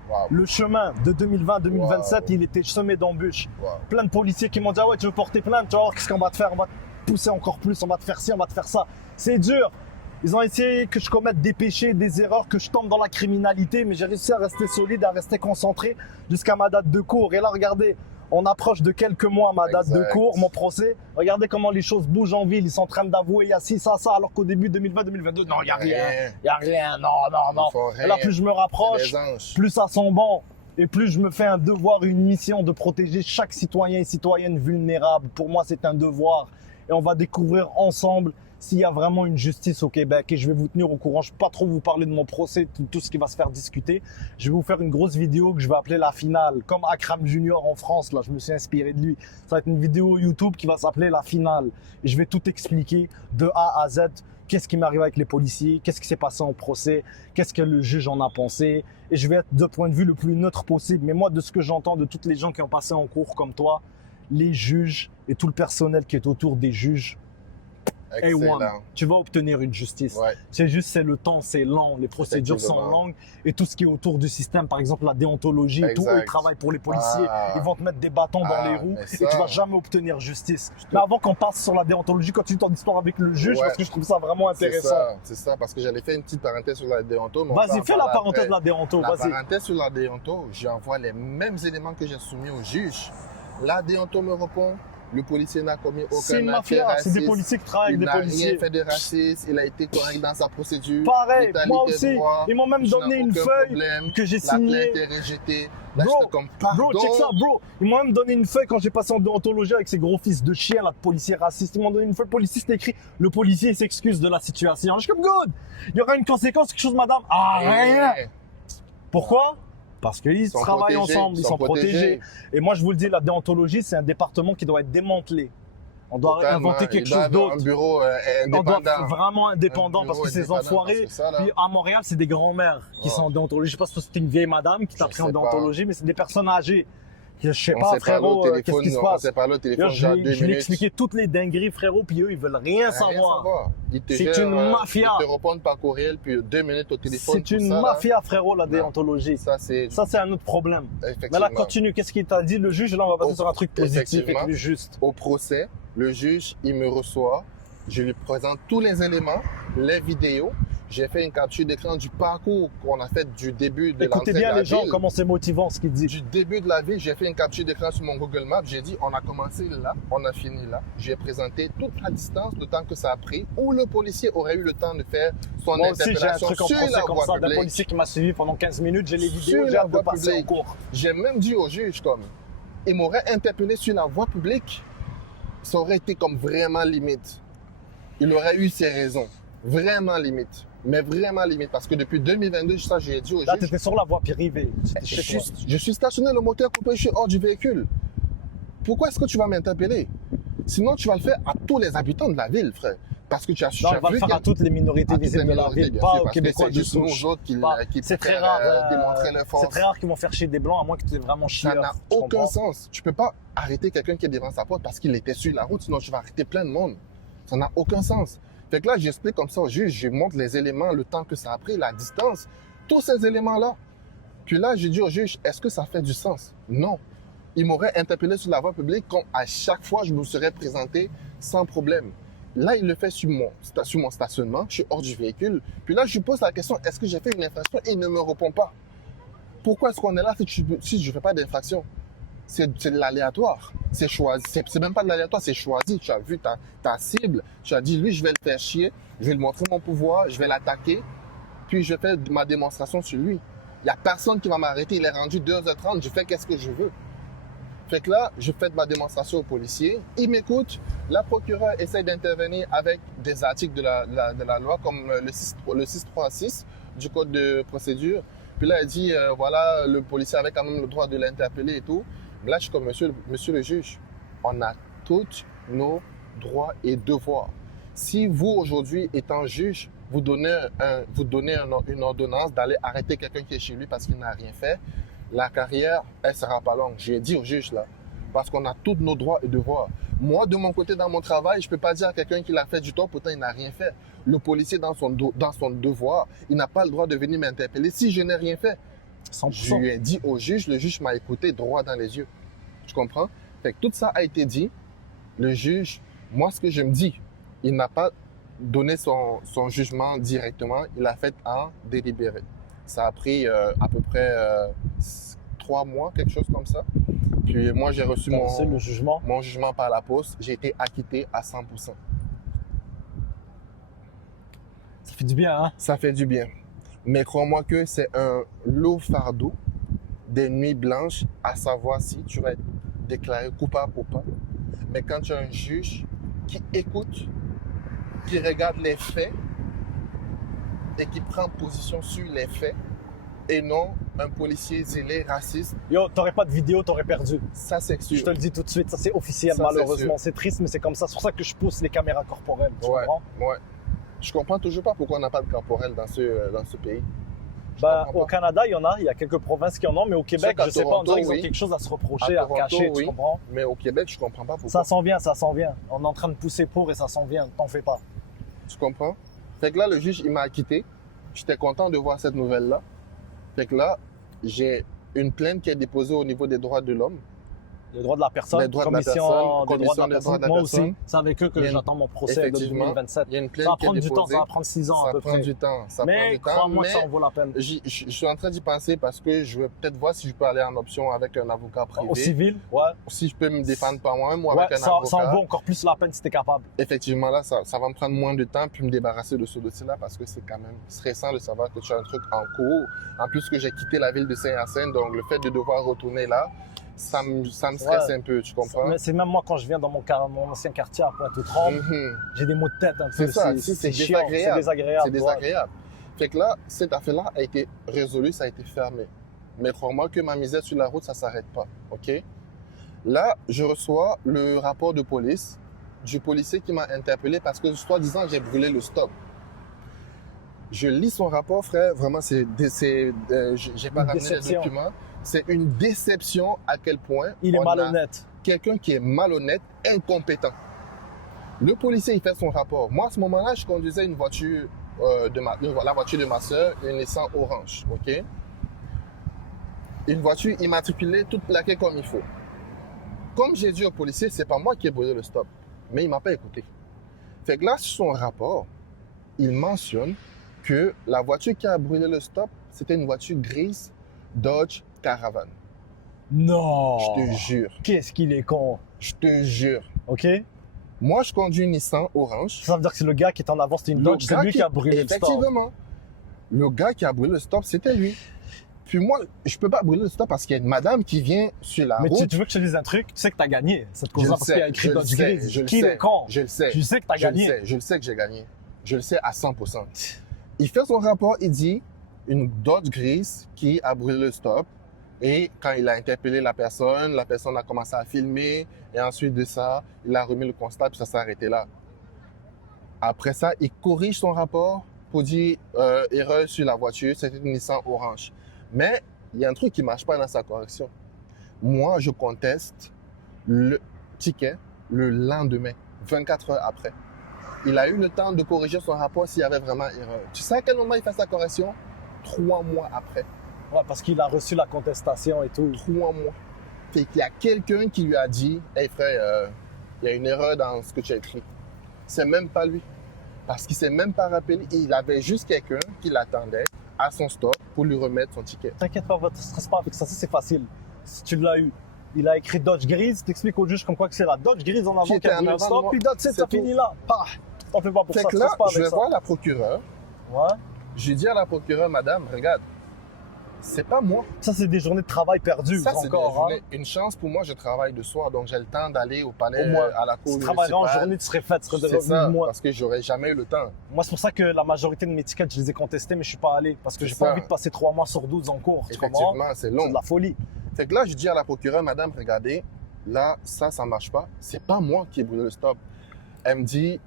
Wow, Le chemin de 2020-2027, Wow. il était semé d'embûches. wow. Plein de policiers qui m'ont dit, ah ouais, tu veux porter plainte, tu vas voir qu'est-ce qu'on va te faire, on va te pousser encore plus, on va te faire ci, on va te faire ça. C'est dur. Ils ont essayé que je commette des péchés, des erreurs, que je tombe dans la criminalité, mais j'ai réussi à rester solide, à rester concentré jusqu'à ma date de cours. Et là, regardez, on approche de quelques mois à ma date de Exact. cours, mon procès. Regardez comment les choses bougent en ville. Ils sont en train d'avouer, il y a ci, ça, alors qu'au début 2020-2022, non, il n'y a rien. Il n'y a rien, non, non, non. Ils font Et là, rien. plus je me C'est rapproche, des anges. plus ça sent bon. Et plus je me fais un devoir, une mission de protéger chaque citoyen et citoyenne vulnérable. Pour moi, c'est un devoir. Et on va découvrir ensemble s'il y a vraiment une justice au Québec. Et je vais vous tenir au courant. Je ne vais pas trop vous parler de mon procès, tout ce qui va se faire discuter. Je vais vous faire une grosse vidéo que je vais appeler la finale. Comme Akram Junior en France, là, je me suis inspiré de lui. Ça va être une vidéo YouTube qui va s'appeler la finale. Et je vais tout expliquer de A à Z. Qu'est-ce qui m'arrive avec les policiers? Qu'est-ce qui s'est passé en procès? Qu'est-ce que le juge en a pensé? Et je vais être de point de vue le plus neutre possible. Mais moi, de ce que j'entends de toutes les gens qui ont passé en cours comme toi, les juges et tout le personnel qui est autour des juges, Excellent. A1, tu vas obtenir une justice. Ouais. C'est juste, c'est le temps, c'est lent, les procédures sont Effectivement. longues et tout ce qui est autour du système, par exemple la déontologie et tout, Exact. ils travaillent pour les policiers, Ah. ils vont te mettre des bâtons dans Ah, les roues mais et ça- tu vas jamais obtenir justice. te- Mais avant qu'on passe sur la déontologie, continue ton histoire avec le juge Ouais. parce que je trouve ça vraiment intéressant. C'est ça, parce que j'allais faire une petite parenthèse sur la déonto. mais on peut Vas-y, en fais la parler parenthèse de après. la déonto, La vas-y. parenthèse sur la déonto, j'envoie les mêmes éléments que j'ai soumis au juge. La déonto me répond, Le policier n'a commis aucun C'est une acte mafia, c'est des raciste. policiers qui travaillent Il avec des n'a policiers. rien fait de raciste, il a été correct dans sa procédure. Pareil, L'État moi était aussi. droit, Ils m'ont même tu donné n'as une aucun feuille problème. que j'ai La plainte signée. est rejetée. Là, Bro, j'étais comme, pardon. Bro, check ça, bro. Ils m'ont même donné une feuille quand j'ai passé en déontologie avec ces gros fils de chien, là, de policiers racistes. Ils m'ont donné une feuille policier, c'était écrit « Le policier s'excuse de la situation ». Je suis comme « Good ». Il y aura une conséquence, quelque chose, madame. Ah, rien. Et- Pourquoi? Parce qu'ils sont travaillent protégés, ensemble, ils sont protégés. Et moi, je vous le dis, la déontologie, c'est un département qui doit être démantelé. On doit Totalement. inventer quelque Il doit chose avoir d'autre. un bureau On doit indépendant. être vraiment indépendant Un parce que bureau ces indépendant, enfoirés, parce que ça, là- puis à Montréal, c'est des grands-mères qui Oh. sont en déontologie. Je sais pas si c'était une vieille madame qui t'a Je pris en sais pas. déontologie, mais c'est des personnes âgées. Je sais On pas, s'est parlé frérot, au qu'est-ce téléphone, qui se on passe? s'est parlé au téléphone Là, déjà 2 je lui ai minutes. expliqué toutes les dingueries, frérot, puis eux, ils veulent rien Rien savoir. Ils te C'est gèrent, une mafia. Ils te répondent par courriel, puis 2 minutes au téléphone. C'est tout une ça, là. mafia, frérot, la déontologie. Ça, c'est Ça, c'est un autre problème. effectivement. Mais là, continue. Qu'est-ce qu'il t'a dit, le juge? Là, on va passer Oh, sur un truc positif et effectivement. plus juste. Au procès, le juge, il me reçoit. Je lui présente tous les éléments, les vidéos. J'ai fait une capture d'écran du parcours qu'on a fait du début de l'entrée Écoutez de bien la les gens, ville. comment c'est motivant ce qu'il dit. Du début de la ville, j'ai fait une capture d'écran sur mon Google Maps. J'ai dit, on a commencé là, on a fini là. J'ai présenté toute la distance, le temps que ça a pris, où le policier aurait eu le temps de faire son Moi aussi, j'ai un interpellation truc en sur procès la comme voie ça, d'un publique. policier qui m'a suivi pendant 15 minutes. J'ai les vidéos, Sur j'ai la hâte de voie passer en publique. cours. J'ai même dit au juge, comme, il m'aurait interpellé sur la voie publique. Ça aurait été comme vraiment limite. Il aurait eu ses raisons. Vraiment limite. Mais vraiment limite. Parce que depuis 2022, ça, j'ai dit au Là, juge, t'étais sur la voie privée. C'était je chez toi. suis stationné, le moteur coupé, je suis hors du véhicule. Pourquoi est-ce que tu vas m'interpeller? Sinon, tu vas le faire à tous les habitants de la ville, frère. Parce que tu as Non, on va le faire à toutes les minorités à toutes les visibles de la minorités, ville, bien pas sûr, aux parce que Québécois c'est de juste nous souche. autres qui C'est très préfèrent, rare. démontrer leur force. C'est très rare qu'ils vont faire chier des blancs, à moins que tu es vraiment Ça chieur. n'a tu aucun comprends? sens. Tu peux pas arrêter quelqu'un qui est devant sa porte parce qu'il était sur la route, sinon tu vas arrêter plein de monde. Ça n'a aucun sens. Fait que là, j'explique comme ça au juge, je montre les éléments, le temps que ça a pris, la distance, tous ces éléments-là. Puis là, j'ai dit au juge, est-ce que ça fait du sens? Non. Il m'aurait interpellé sur la voie publique comme à chaque fois je me serais présenté sans problème. Là, il le fait sur mon stationnement, je suis hors du véhicule. Puis là, je lui pose la question, est-ce que j'ai fait une infraction? Et il ne me répond pas. Pourquoi est-ce qu'on est là si je ne fais pas d'infraction? C'est de l'aléatoire. C'est choisi. C'est même pas de l'aléatoire, c'est choisi. Tu as vu ta cible. Tu as dit, lui, je vais le faire chier. Je vais lui montrer mon pouvoir. Je vais l'attaquer. Puis je fais ma démonstration sur lui. Il n'y a personne qui va m'arrêter. Il est rendu 2h30. Je fais qu'est-ce que je veux. Fait que là, je fais ma démonstration au policier. Il m'écoute. La procureure essaie d'intervenir avec des articles de la loi comme le 636 du code de procédure. Puis là, elle dit, voilà, le policier avait quand même le droit de l'interpeller et tout. Là, je suis comme, monsieur le juge, on a tous nos droits et devoirs. Si vous, aujourd'hui, étant juge, vous donnez une ordonnance d'aller arrêter quelqu'un qui est chez lui parce qu'il n'a rien fait, la carrière, elle ne sera pas longue. J'ai dit au juge, là, parce qu'on a tous nos droits et devoirs. Moi, de mon côté, dans mon travail, je ne peux pas dire à quelqu'un qu'il a fait du tort, pourtant il n'a rien fait. Le policier, dans son devoir, il n'a pas le droit de venir m'interpeller si je n'ai rien fait. 100%. Je lui ai dit au juge, le juge m'a écouté droit dans les yeux. Tu comprends? Fait que tout ça a été dit. Le juge, moi, ce que je me dis, il n'a pas donné son jugement directement, il a fait en délibéré. Ça a pris à peu près 3 mois, quelque chose comme ça. Puis moi, j'ai reçu C'est le jugement. mon jugement par la poste. J'ai été acquitté à 100%. Ça fait du bien, hein? Ça fait du bien. Mais crois-moi que c'est un lourd fardeau, des nuits blanches, à savoir si tu vas être déclaré coupable ou pas. Mais quand tu as un juge qui écoute, qui regarde les faits et qui prend position sur les faits, et non un policier zélé, raciste, Yo, t'aurais pas de vidéo, t'aurais perdu. ça c'est sûr. Je te le dis tout de suite, ça c'est officiel, Ça, c'est malheureusement. C'est triste, mais c'est comme ça. C'est pour ça que je pousse les caméras corporelles. Tu Ouais, comprends? ouais. Je comprends toujours pas pourquoi on n'a pas de corporel dans ce pays. Je Bah, comprends au pas. Canada, il y a quelques provinces qui en ont, mais au Québec, qu'à je sais pas, on Toronto, dirait qu'ils ont oui. quelque chose à se reprocher, À à Toronto, cacher, oui. tu comprends? Mais au Québec, je comprends pas pourquoi. Ça s'en vient, ça s'en vient. On est en train de pousser pour et ça s'en vient, t'en fais pas. Tu comprends? Fait que là, le juge, il m'a acquitté. J'étais content de voir cette nouvelle-là. Fait que là, j'ai une plainte qui est déposée au niveau des droits de l'homme Les droits de la personne, Les droits de la commission personne, des droits de commission la des personne. droits de la Moi personne. aussi, c'est avec eux Il y que a j'attends mon procès de Effectivement, 2027. il y a une Ça plainte va qui est prendre du temps, déposée. ça va prendre 6 ans à Ça peu prend près. du temps, ça prend Mais du temps. crois-moi que Mais ça en vaut la peine. je suis en train d'y penser parce que je vais peut-être voir si je peux aller en option avec un avocat privé. Au civil, ouais. Si je peux me défendre par moi-même ou Ouais, avec un ça en avocat. vaut encore plus la peine si t'es capable. Effectivement, là, ça va me prendre moins de temps puis me débarrasser de ce dossier-là parce que c'est quand même stressant de savoir que tu as un truc en cours. En plus que j'ai quitté la ville de Saint-Hyacinthe, donc le fait de devoir retourner là, ça me stresse Ouais. un peu, tu comprends? Mais c'est même moi quand je viens dans mon ancien quartier à Pointe-aux-Trembles, Mhm. j'ai des maux de tête un peu. C'est ça, c'est chiant, désagréable. c'est désagréable. C'est désagréable. Fait que là, cette affaire-là a été résolue, ça a été fermé. Mais crois-moi que ma misère sur la route, ça ne s'arrête pas, OK? Là, je reçois le rapport de police du policier qui m'a interpellé parce que, soi-disant, j'ai brûlé le stop. Je lis son rapport, frère. Vraiment, j'ai pas Une ramené les déception. documents. C'est une déception à quel point Il est on a malhonnête. quelqu'un qui est malhonnête, incompétent. Le policier, il fait son rapport. Moi, à ce moment-là, je conduisais une voiture, la voiture de ma soeur, une Nissan Orange, OK? Une voiture immatriculée, toute plaquée comme il faut. Comme j'ai dit au policier, c'est pas moi qui ai brûlé le stop, mais il m'a pas écouté. Fait que là, sur son rapport, il mentionne que la voiture qui a brûlé le stop, c'était une voiture grise Dodge Caravan. Non. Je te jure, Qu'est-ce qu'il est con. je te jure. OK? Moi, je conduis une Nissan Orange. Ça veut dire que c'est le gars qui est en avant, c'était une Le Dodge, c'est gars lui qui a brûlé le stop. Effectivement. Le gars qui a brûlé le stop, c'était lui. Puis moi, je peux pas brûler le stop parce qu'il y a une madame qui vient sur la Mais route. tu veux que je te dise un truc? Tu sais que t'as gagné cette Je cause-là le parce qu'il y a sais, écrit je le Dodge sais, Grise. je le Qui sais, est con? je le sais. Tu sais que t'as Je le gagné. sais, je le sais que j'ai gagné. Je le sais à 100%. Il fait son rapport, il dit une Dodge grise qui a brûlé le stop. Et quand il a interpellé la personne a commencé à filmer. Et ensuite de ça, il a remis le constat, puis ça s'est arrêté là. Après ça, il corrige son rapport pour dire erreur sur la voiture, c'était une Nissan Orange. Mais il y a un truc qui ne marche pas dans sa correction. Moi, je conteste le ticket le lendemain, 24 heures après. Il a eu le temps de corriger son rapport s'il y avait vraiment erreur. Tu sais à quel moment il fait sa correction? 3 mois après. Ouais, parce qu'il a reçu la contestation et tout. 3 mois. Fait qu'il y a quelqu'un qui lui a dit « Hey frère, il y a une erreur dans ce que tu as écrit. » C'est même pas lui. Parce qu'il s'est même pas rappelé. Il avait juste quelqu'un qui l'attendait à son stop pour lui remettre son ticket. T'inquiète pas, ne stresse pas avec ça, c'est facile. Si tu l'as eu. Il a écrit Dodge grise, t'expliques au juge comme quoi que c'est la Dodge grise en Qui avant était qui a en brûlé le avant de stop, moi. puis that's it, C'est ça tout. finit là. Pah! On fait pas pour Fait ça, que là, stresse pas je avec vais ça. voir la procureure. Ouais. J'ai dit à la procureure, madame, regarde, c'est pas moi. Ça, c'est des journées de travail perdues Ça, c'est encore. des journées- une chance pour moi, je travaille de soir, donc j'ai le temps d'aller au palais, Au moins. à la cour Si tu travaillerais en municipale. journée, tu serais fait, tu serais C'est revenu ça, de moi. parce que j'aurais jamais eu le temps. Moi, c'est pour ça que la majorité de mes tickets, je les ai contestés, mais je suis pas allé. Parce que C'est j'ai pas ça. envie de passer 3 mois sur 12 en cours. Tu comprends? Effectivement, c'est C'est long. de la folie. Fait que là, je dis à la procureure, madame, regardez, là, ça marche pas. C'est pas moi qui ai brûlé le stop. Elle me dit,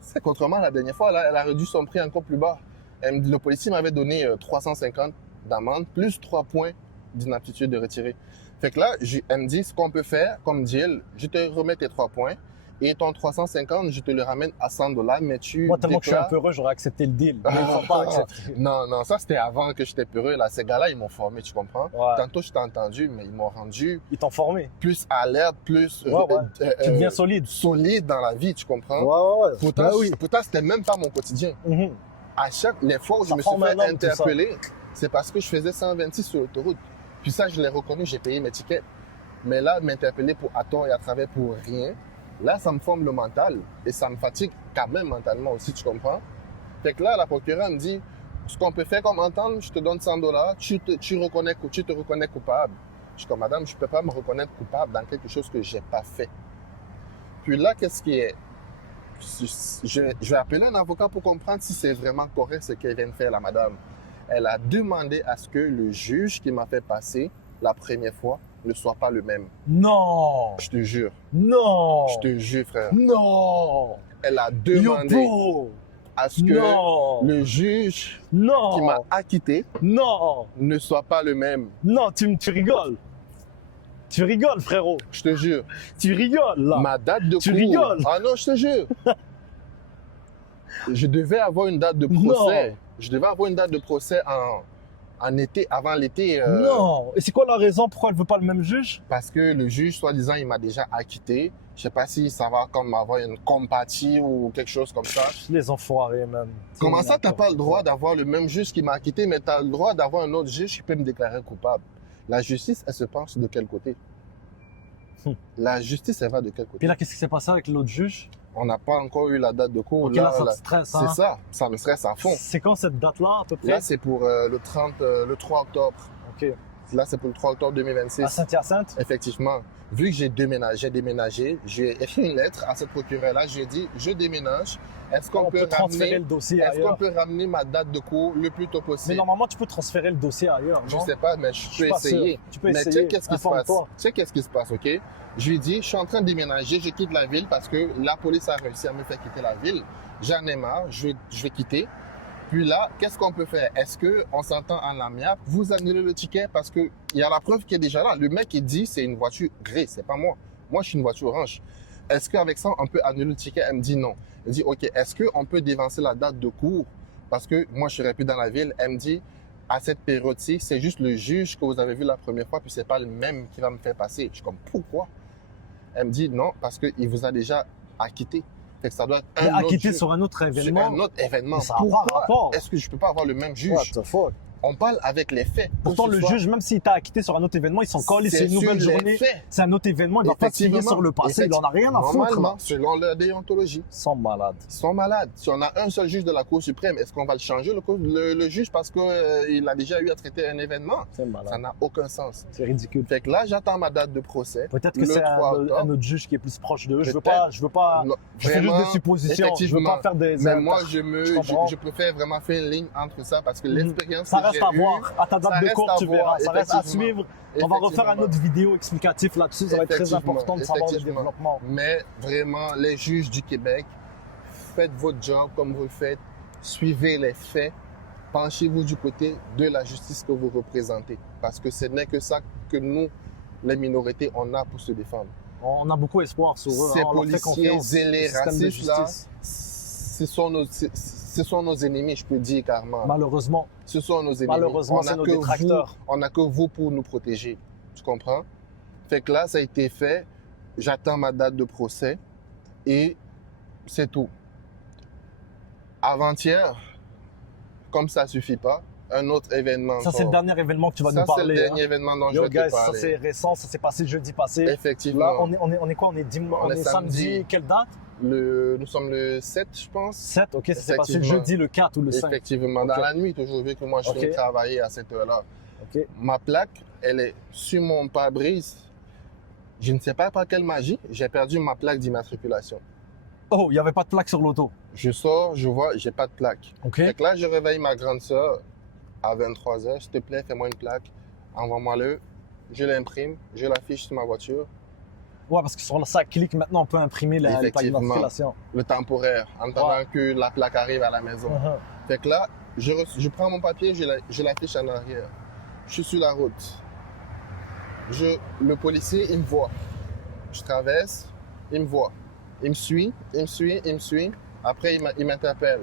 c'est qu'autrement, la dernière fois, elle a réduit son prix encore plus bas. Elle me dit, le policier m'avait donné 350 d'amende, plus 3 points d'inaptitude de retirer. Fait que là, elle me dit, ce qu'on peut faire, comme deal, je te remets tes 3 points et ton 350, je te le ramène à 100 $, mais tu Moi, tellement que je suis un déclares- peu heureux, j'aurais accepté le deal. Mais il faut pas accepter. Non, ça c'était avant que j'étais peureux. Là, ces gars-là, ils m'ont formé, tu comprends? Ouais. Tantôt, je t'ai entendu, mais ils m'ont rendu Ils t'ont formé. plus alerte, plus Tu deviens solide. solide dans la vie, tu comprends? Ouais. Pourtant, pourtant c'était même pas mon quotidien. Mhm. Les fois où je Ça me suis forme fait un homme, tout ça. interpeller, c'est parce que je faisais 126 sur l'autoroute. Puis ça, je l'ai reconnu, j'ai payé mes tickets. Mais là, m'interpeller pour à tort et à travers pour rien, là, ça me forme le mental et ça me fatigue quand même mentalement aussi, tu comprends? Fait que là, la procureure me dit, ce qu'on peut faire comme entendre, je te donne 100 $, tu te reconnais coupable. Je suis comme, madame, je ne peux pas me reconnaître coupable dans quelque chose que je n'ai pas fait. Puis là, qu'est-ce qui est... Je vais appeler un avocat pour comprendre si c'est vraiment correct ce qu'elle vient de faire, la madame. Elle a demandé à ce que le juge qui m'a fait passer la première fois ne soit pas le même. Non. Je te jure. Non. Je te jure, frère. Non. Elle a demandé Yopo. à ce que Non. le juge Non. qui m'a acquitté Non. ne soit pas le même. Non, tu rigoles. Tu rigoles, frérot. Je te jure. Tu rigoles, là. Ma date de Tu cours. rigoles. Ah non, je te jure. Je devais avoir une date de procès. Non. Je devais avoir une date de procès en été, avant l'été. Non. Et c'est quoi la raison pourquoi elle veut pas le même juge? Parce que le juge, soi-disant, il m'a déjà acquitté. Je sais pas si ça va comme avoir une compatie ou quelque chose comme ça. Les enfoirés, man. Comment ça, t'as pas le droit d'avoir le même juge qui m'a acquitté, mais t'as le droit d'avoir un autre juge qui peut me déclarer coupable? La justice, elle se penche de quel côté? La justice, elle va de quel côté? Puis là, qu'est-ce qui s'est passé avec l'autre juge? On n'a pas encore eu la date de cours. Ok, là, ça te stresse, hein? C'est ça me stresse à fond. C'est quand cette date-là, à peu près? Là, c'est pour le 3 octobre. Ok. Là, c'est pour le 3 octobre 2026. À Saint-Hyacinthe? Effectivement. Vu que j'ai déménagé, j'ai écrit une lettre à cette procureure-là. J'ai dit, je déménage. Est-ce qu'on On peut transférer ramener, le dossier est-ce qu'on ailleurs. peut ramener ma date de cours le plus tôt Mais possible? normalement, tu peux transférer le dossier ailleurs, Je non? sais pas, mais je suis peux pas essayer. sûr. Tu peux Mais essayer. tu sais qu'est-ce qui se passe? Informe-toi. Tu sais qu'est-ce qui se passe, OK? Je lui ai dit, je suis en train de déménager, je quitte la ville parce que la police a réussi à me faire quitter la ville. J'en ai marre, je vais quitter. Puis là, qu'est-ce qu'on peut faire? Est-ce qu'on s'entend en amiable? Vous annulez le ticket parce qu'il y a la preuve qui est déjà là. Le mec, il dit, c'est une voiture grise, c'est pas moi. Moi, je suis une voiture orange. Est-ce qu'avec ça, on peut annuler le ticket? Elle me dit non. Elle dit, OK, est-ce qu'on peut dévancer la date de cours? Parce que moi, je serai plus dans la ville. Elle me dit, à cette période-ci, c'est juste le juge que vous avez vu la première fois, puis c'est pas le même qui va me faire passer. Je suis comme, pourquoi? Elle me dit non, parce qu'il vous a déjà acquitté. Fait que ça doit être Mais un autre acquitté juge. sur un autre Sur événement. un autre événement. Mais ça n'a pas Pourquoi rapport. est-ce que je peux pas avoir le même juge? What the fuck? On parle avec les faits. Pourtant, Que ce le soit- juge, même s'il t'a acquitté sur un autre événement, ils sont collés, c'est une sur nouvelle les journée. faits. C'est un autre événement, il va pas se fier Effectivement. sur le passé, il en a rien à foutre. Normalement, là. selon leur déontologie, Ils sont malades. ils sont malades. Si on a un seul juge de la Cour suprême, est-ce qu'on va le changer, le juge, parce qu'il a déjà eu à traiter un événement? C'est Ça malade. n'a aucun sens. C'est ridicule. Fait que là, j'attends ma date de procès. Peut-être que le c'est 3 un octobre. autre juge qui est plus proche d'eux. Je veux Peut-être. pas. Non, Je fais juste vraiment, des suppositions. Je veux effectivement. pas faire des. Mais moi, Je comprends. je préfère vraiment faire une ligne entre ça parce que l'expérience Ça que reste j'ai à eue, voir. À ta ça date de reste cours, à tu voir, verras. Ça reste à effectivement. suivre. On va refaire un Effectivement. autre vidéo explicatif là-dessus. Ça va être très Effectivement, important de savoir le effectivement. développement. Mais vraiment, les juges du Québec, faites votre job comme vous le faites. Suivez les faits. Penchez-vous du côté de la justice que vous représentez. Parce que ce n'est que ça que nous, les minorités, on a pour se défendre. On a beaucoup espoir sur eux. Ces hein. On leur fait policiers confiance. et les Le système de racistes, là, justice. ce sont nos ennemis, je peux dire carrément. Malheureusement. Ce sont nos ennemis. Malheureusement, On c'est n'a nos que détracteurs. on n'a que vous pour nous protéger. Tu comprends? Fait que là, ça a été fait. J'attends ma date de procès et c'est tout. Avant-hier, comme ça suffit pas, un autre événement. Ça, c'est le encore. dernier événement que tu vas Ça, nous c'est le parler. dernier hein. événement dont je Yo, vais te guys, ça parler. c'est récent. Ça s'est passé jeudi passé. Effectivement. Là, on est quoi? On est On est samedi. samedi. Quelle date? Nous sommes le 7, je pense. 7, ok. Ça s'est passé Effectivement. jeudi le 4 ou le 5. Effectivement, dans Ok. la nuit, toujours vu que moi, je Ok. viens travailler à cette heure-là. Ok. Ma plaque, elle est sur mon pare-brise. Je ne sais pas par quelle magie, j'ai perdu ma plaque d'immatriculation. Oh, il n'y avait pas de plaque sur l'auto. Je sors, je vois, j'ai pas de plaque. Ok. Fait que là, je réveille ma grande sœur à 23h. S'il te plaît, fais-moi une plaque. Envoie-moi-le. Je l'imprime, je l'affiche sur ma voiture. Ouais, parce que sur le sac clic, maintenant, on peut imprimer la plaque Effectivement. d'identification. Le temporaire, en attendant que la plaque arrive à la maison. Uh-huh. Fait que là, je prends mon papier, je l'affiche en arrière. Je suis sur la route. Le policier, il me voit. Je traverse, il me voit. Il me suit, il me suit, il me suit. Après, il m'interpelle.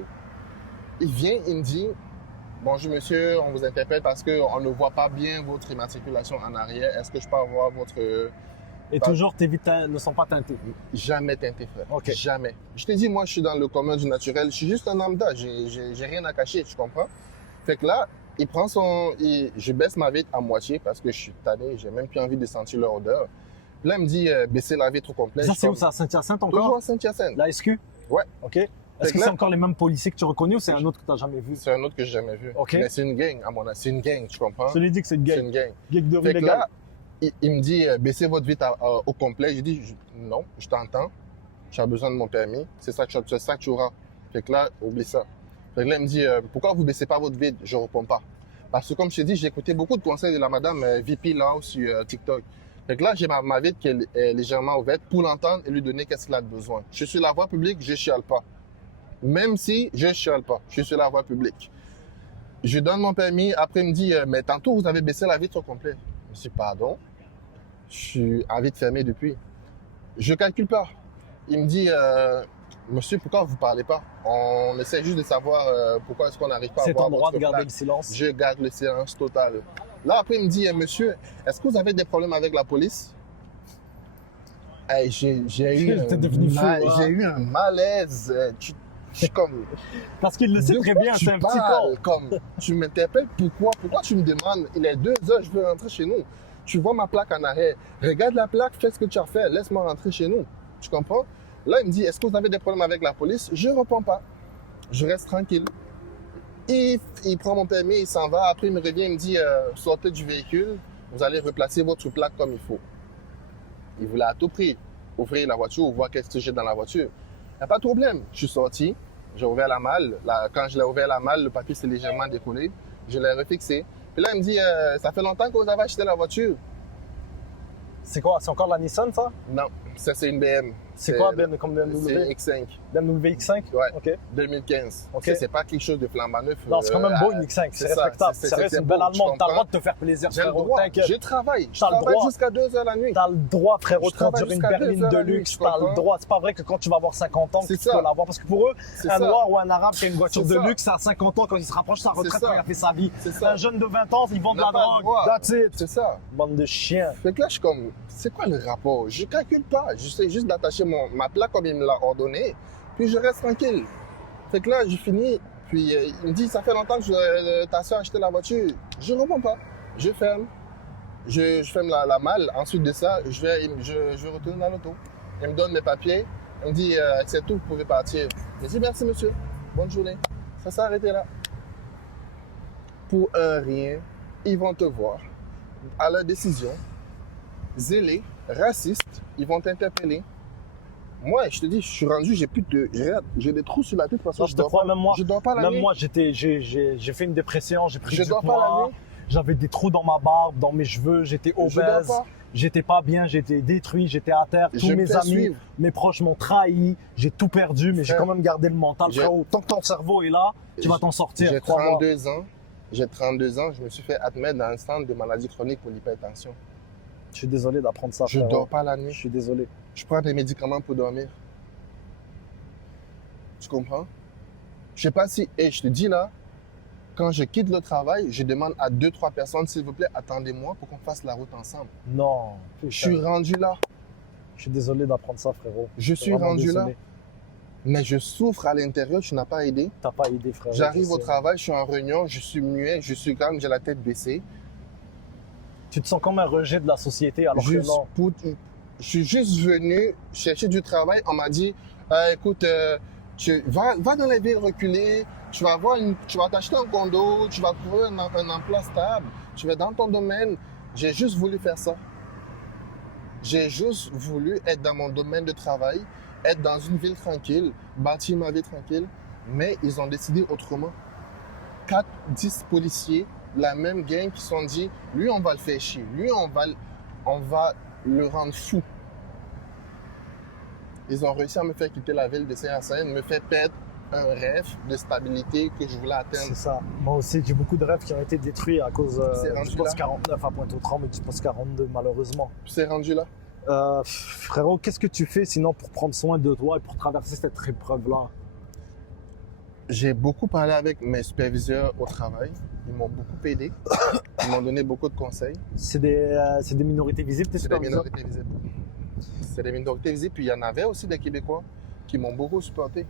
Il vient, il me dit, bonjour monsieur, on vous interpelle parce qu'on ne voit pas bien votre immatriculation en arrière. Est-ce que je peux avoir votre... Et toujours, tes vitres ne sont pas teintées. Jamais teinté, frère. Ok. Jamais. Je te dis, moi, je suis dans le commun du naturel. Je suis juste un lambda. J'ai rien à cacher, tu comprends? Fait que là, il prend je baisse ma vitre à moitié parce que je suis tanné. J'ai même plus envie de sentir leur odeur. Puis là, il me dit, baissez la vitre au complet. Ça, Je c'est où comme, ça? À Saint-Hyacinthe Toujours encore? à Saint-Hyacinthe. La SQ? Ouais. Ok. Est-ce Fait que que c'est là- encore les mêmes policiers que tu reconnais ou c'est un autre que tu n'as jamais vu? C'est un autre que j'ai jamais vu. Ok. Mais c'est une gang, à mon avis. C'est une gang, tu comprends? Je te l'ai dit que c'est une C'est gang. une gang. Gang de rue Fait que légale. là, il me dit, baissez votre vitre au complet. Je dis, non, je t'entends. J'ai besoin de mon permis. C'est ça que tu auras. Fait que là, oublie ça. Fait que là, il me dit, pourquoi vous baissez pas votre vitre? Je réponds pas. Parce que comme je t'ai dit, j'ai écouté beaucoup de conseils de la madame VP là sur TikTok. Fait que là, j'ai ma vitre qui est légèrement ouverte pour l'entendre et lui donner qu'est-ce qu'il a de besoin. Je suis sur la voie publique, je chiale pas. Même si je chiale pas, je suis sur la voie publique. Je donne mon permis, après il me dit, mais tantôt vous avez baissé la vitre au complet. Je dis, pardon, je suis à vitre fermée depuis. Je calcule pas. Il me dit, Monsieur, pourquoi vous parlez pas? On essaie juste de savoir pourquoi est-ce qu'on n'arrive pas à C'est voir ton droit de votre garder plaque. le silence. Je garde le silence total. Là, après, il me dit, monsieur, est-ce que vous avez des problèmes avec la police? Hey, j'ai eu, T'es devenu fou, hein. j'ai eu un malaise. Je suis comme... Parce qu'il le sait De très quoi bien, tu c'est un petit parles? con. Comme, tu m'interpelles pourquoi? Pourquoi tu me demandes? Il est 2 heures, je veux rentrer chez nous. Tu vois ma plaque en arrêt. Regarde la plaque, fais ce que tu as fait. Laisse-moi rentrer chez nous. Tu comprends? Là, il me dit, est-ce que vous avez des problèmes avec la police? Je ne réponds pas. Je reste tranquille. Il prend mon permis, il s'en va. Après, il me revient, il me dit, sortez du véhicule. Vous allez replacer votre plaque comme il faut. Il voulait à tout prix ouvrir la voiture, voir qu'est-ce que j'ai dans la voiture. Il n'y a pas de problème. Je suis sorti. J'ai ouvert la malle. Quand je l'ai ouvert la malle, le papier s'est légèrement décollé. Je l'ai refixé. Puis là, il me dit, ça fait longtemps que vous avez acheté la voiture? C'est quoi? C'est encore la Nissan, ça? Non, ça c'est une BM. C'est quoi comme C'est BMW? X5, BMW X5? ouais, OK. 2015. Ok. Ça, c'est pas quelque chose de flambant neuf. Non, c'est quand même beau une X5, c'est ça, respectable. c'est- Sérieux, c'est c'est une beau, belle tu allemande. T'as le droit comprends? de te faire plaisir, J'ai le frérot. droit, T'inquiète. je travaille. Je T'as le travaille droit. jusqu'à 2 heures la nuit. T'as le droit, frérot, Je de travaille conduire une jusqu'à berline 2 heures de la nuit, luxe. tu T'as le comprends? droit. C'est pas vrai que quand tu vas avoir 50 ans, que C'est tu ça. peux l'avoir. Parce que pour eux, C'est un ça. noir ou un arabe qui a une voiture C'est de ça. luxe à 50 ans, quand il se rapproche de sa retraite, ça. quand il a fait sa vie. C'est ça. Un jeune de 20 ans, il vend de N'a la pas le drogue. droit. That's it. C'est ça. Bande de chiens. Fait que là, je suis comme, c'est quoi le rapport? Je calcule pas. J'essaie juste d'attacher ma plaque comme il me l'a ordonné, puis je reste tranquille. Fait que là, j'ai fini, puis il me dit, ça fait longtemps que ta soeur a acheté la voiture. Je ne réponds pas. Je ferme. Je ferme la malle. Ensuite de ça, je vais retourner dans l'auto. Il me donne mes papiers. Il me dit, c'est tout, vous pouvez partir. Je dis, merci monsieur. Bonne journée. Ça s'est arrêté là. Pour un rien, ils vont te voir à leur décision, zélés, racistes, ils vont t'interpeller. Moi, je te dis, je suis rendu, j'ai des trous sur la tête parce que Non, je te crois, même moi. Je dors pas la Même nuit. moi, j'ai fait une dépression, j'ai pris Je du dors pas la poids. nuit. J'avais des trous dans ma barbe, dans mes cheveux, j'étais Je dors obèse. pas. J'étais pas bien, j'étais détruit, j'étais à terre. Tous Je me mes fais amis, suivre. mes proches m'ont trahi. J'ai tout perdu, mais j'ai Frère, quand même gardé le mental. j'ai- Frérot, tant que ton cerveau est là, tu vas t'en sortir. J'ai crois-moi. 32 ans. J'ai 32 ans. Je me suis fait admettre dans un centre de maladies chroniques pour l'hypertension. Je suis désolé d'apprendre ça. Je frérot. dors pas la Je nuit. suis désolé. Je prends des médicaments pour dormir. Tu comprends? Je sais pas si... Et je te dis là, quand je quitte le travail, je demande à 2-3 personnes, s'il vous plaît, attendez-moi pour qu'on fasse la route ensemble. Non. Je suis rendu là. Je suis désolé d'apprendre ça, frérot. Je suis Vraiment rendu là. désolé. Mais je souffre à l'intérieur, tu n'as pas aidé. T'as pas aidé, frérot. J'arrive je au sais. travail, je suis en réunion, je suis muet, je suis calme, j'ai la tête baissée. Tu te sens comme un rejet de la société, alors que Juste non. je suis juste venu chercher du travail. On m'a dit, écoute, tu va dans les villes reculées, tu vas t'acheter un condo, tu vas trouver un emploi stable, tu vas dans ton domaine. J'ai juste voulu faire ça. J'ai juste voulu être dans mon domaine de travail, être dans une ville tranquille, bâtir ma vie tranquille, mais ils ont décidé autrement. 4-10 policiers, la même gang qui se sont dit, lui on va le faire chier, lui on va le rendre fou. Ils ont réussi à me faire quitter la ville de Saint-Hyacinthe, me faire perdre un rêve de stabilité que je voulais atteindre. C'est ça. Moi aussi, j'ai beaucoup de rêves qui ont été détruits à cause C'est rendu du poste là. 49 à Pointe-aux-Trembles et du poste 42, malheureusement. C'est rendu là. Frérot, qu'est-ce que tu fais sinon pour prendre soin de toi et pour traverser cette épreuve-là? J'ai beaucoup parlé avec mes superviseurs au travail. Ils m'ont beaucoup aidé. Ils m'ont donné beaucoup de conseils. C'est des minorités visibles, tes C'est des superviseurs? minorités visibles. C'est des minorités visibles. Puis il y en avait aussi des Québécois qui m'ont beaucoup supporté.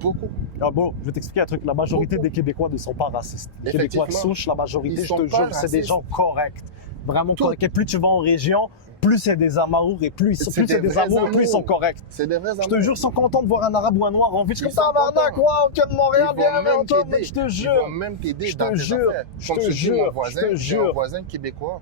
Beaucoup. Ah bon, je vais t'expliquer un truc. La majorité Beaucoup. des Québécois ne sont pas racistes. Les Québécois de Effectivement. souche, la majorité, Ils je sont te pas jure, c'est des racistes. gens corrects. Vraiment Tout. corrects. Et plus tu vas en région, plus c'est des amours et plus C'est c'est des des vrais amours et plus ils sont amours. corrects. C'est des vrais Je amours. te jure, ils sont contents de voir un arabe ou un noir en ville. Je suis Ils comme sont tabarnak, contents. quoi, aucun de Montréal, Ils viens, vont viens, même Antoine, t'aider. je te Ils vont jure. même t'aider Je dans te tes jure. affaires. Je Comme te je dis, jure. mon voisin, Je te j'ai un jure. voisin québécois.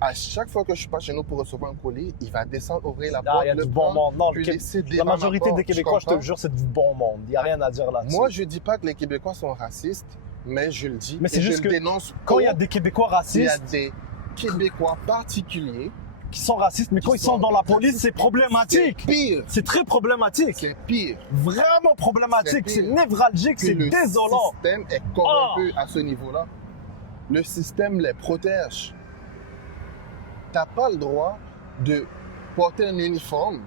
À chaque fois que je passe chez nous pour recevoir un colis, il va descendre, ouvrir la Ah, porte, il y a le du bon prendre, monde. Non, puis le laisser la devant ma majorité porte. des Tu Québécois, je te comprends? jure, c'est du bon monde. Il n'y a rien à dire là-dessus. Moi, je dis pas que les Québécois sont racistes, mais je le dis. Mais c'est et juste je que le dénonce. quand il y a haut. des Québécois Il y a racistes des Québécois particuliers qui sont racistes, mais quand qui ils sont dans la police, c'est c'est problématique. pire. C'est très problématique. C'est pire. Vraiment problématique. C'est C'est pire. névralgique, Puis c'est le désolant. système est corrompu à ce niveau-là. Le système les protège. Tu n'as pas le droit de porter un uniforme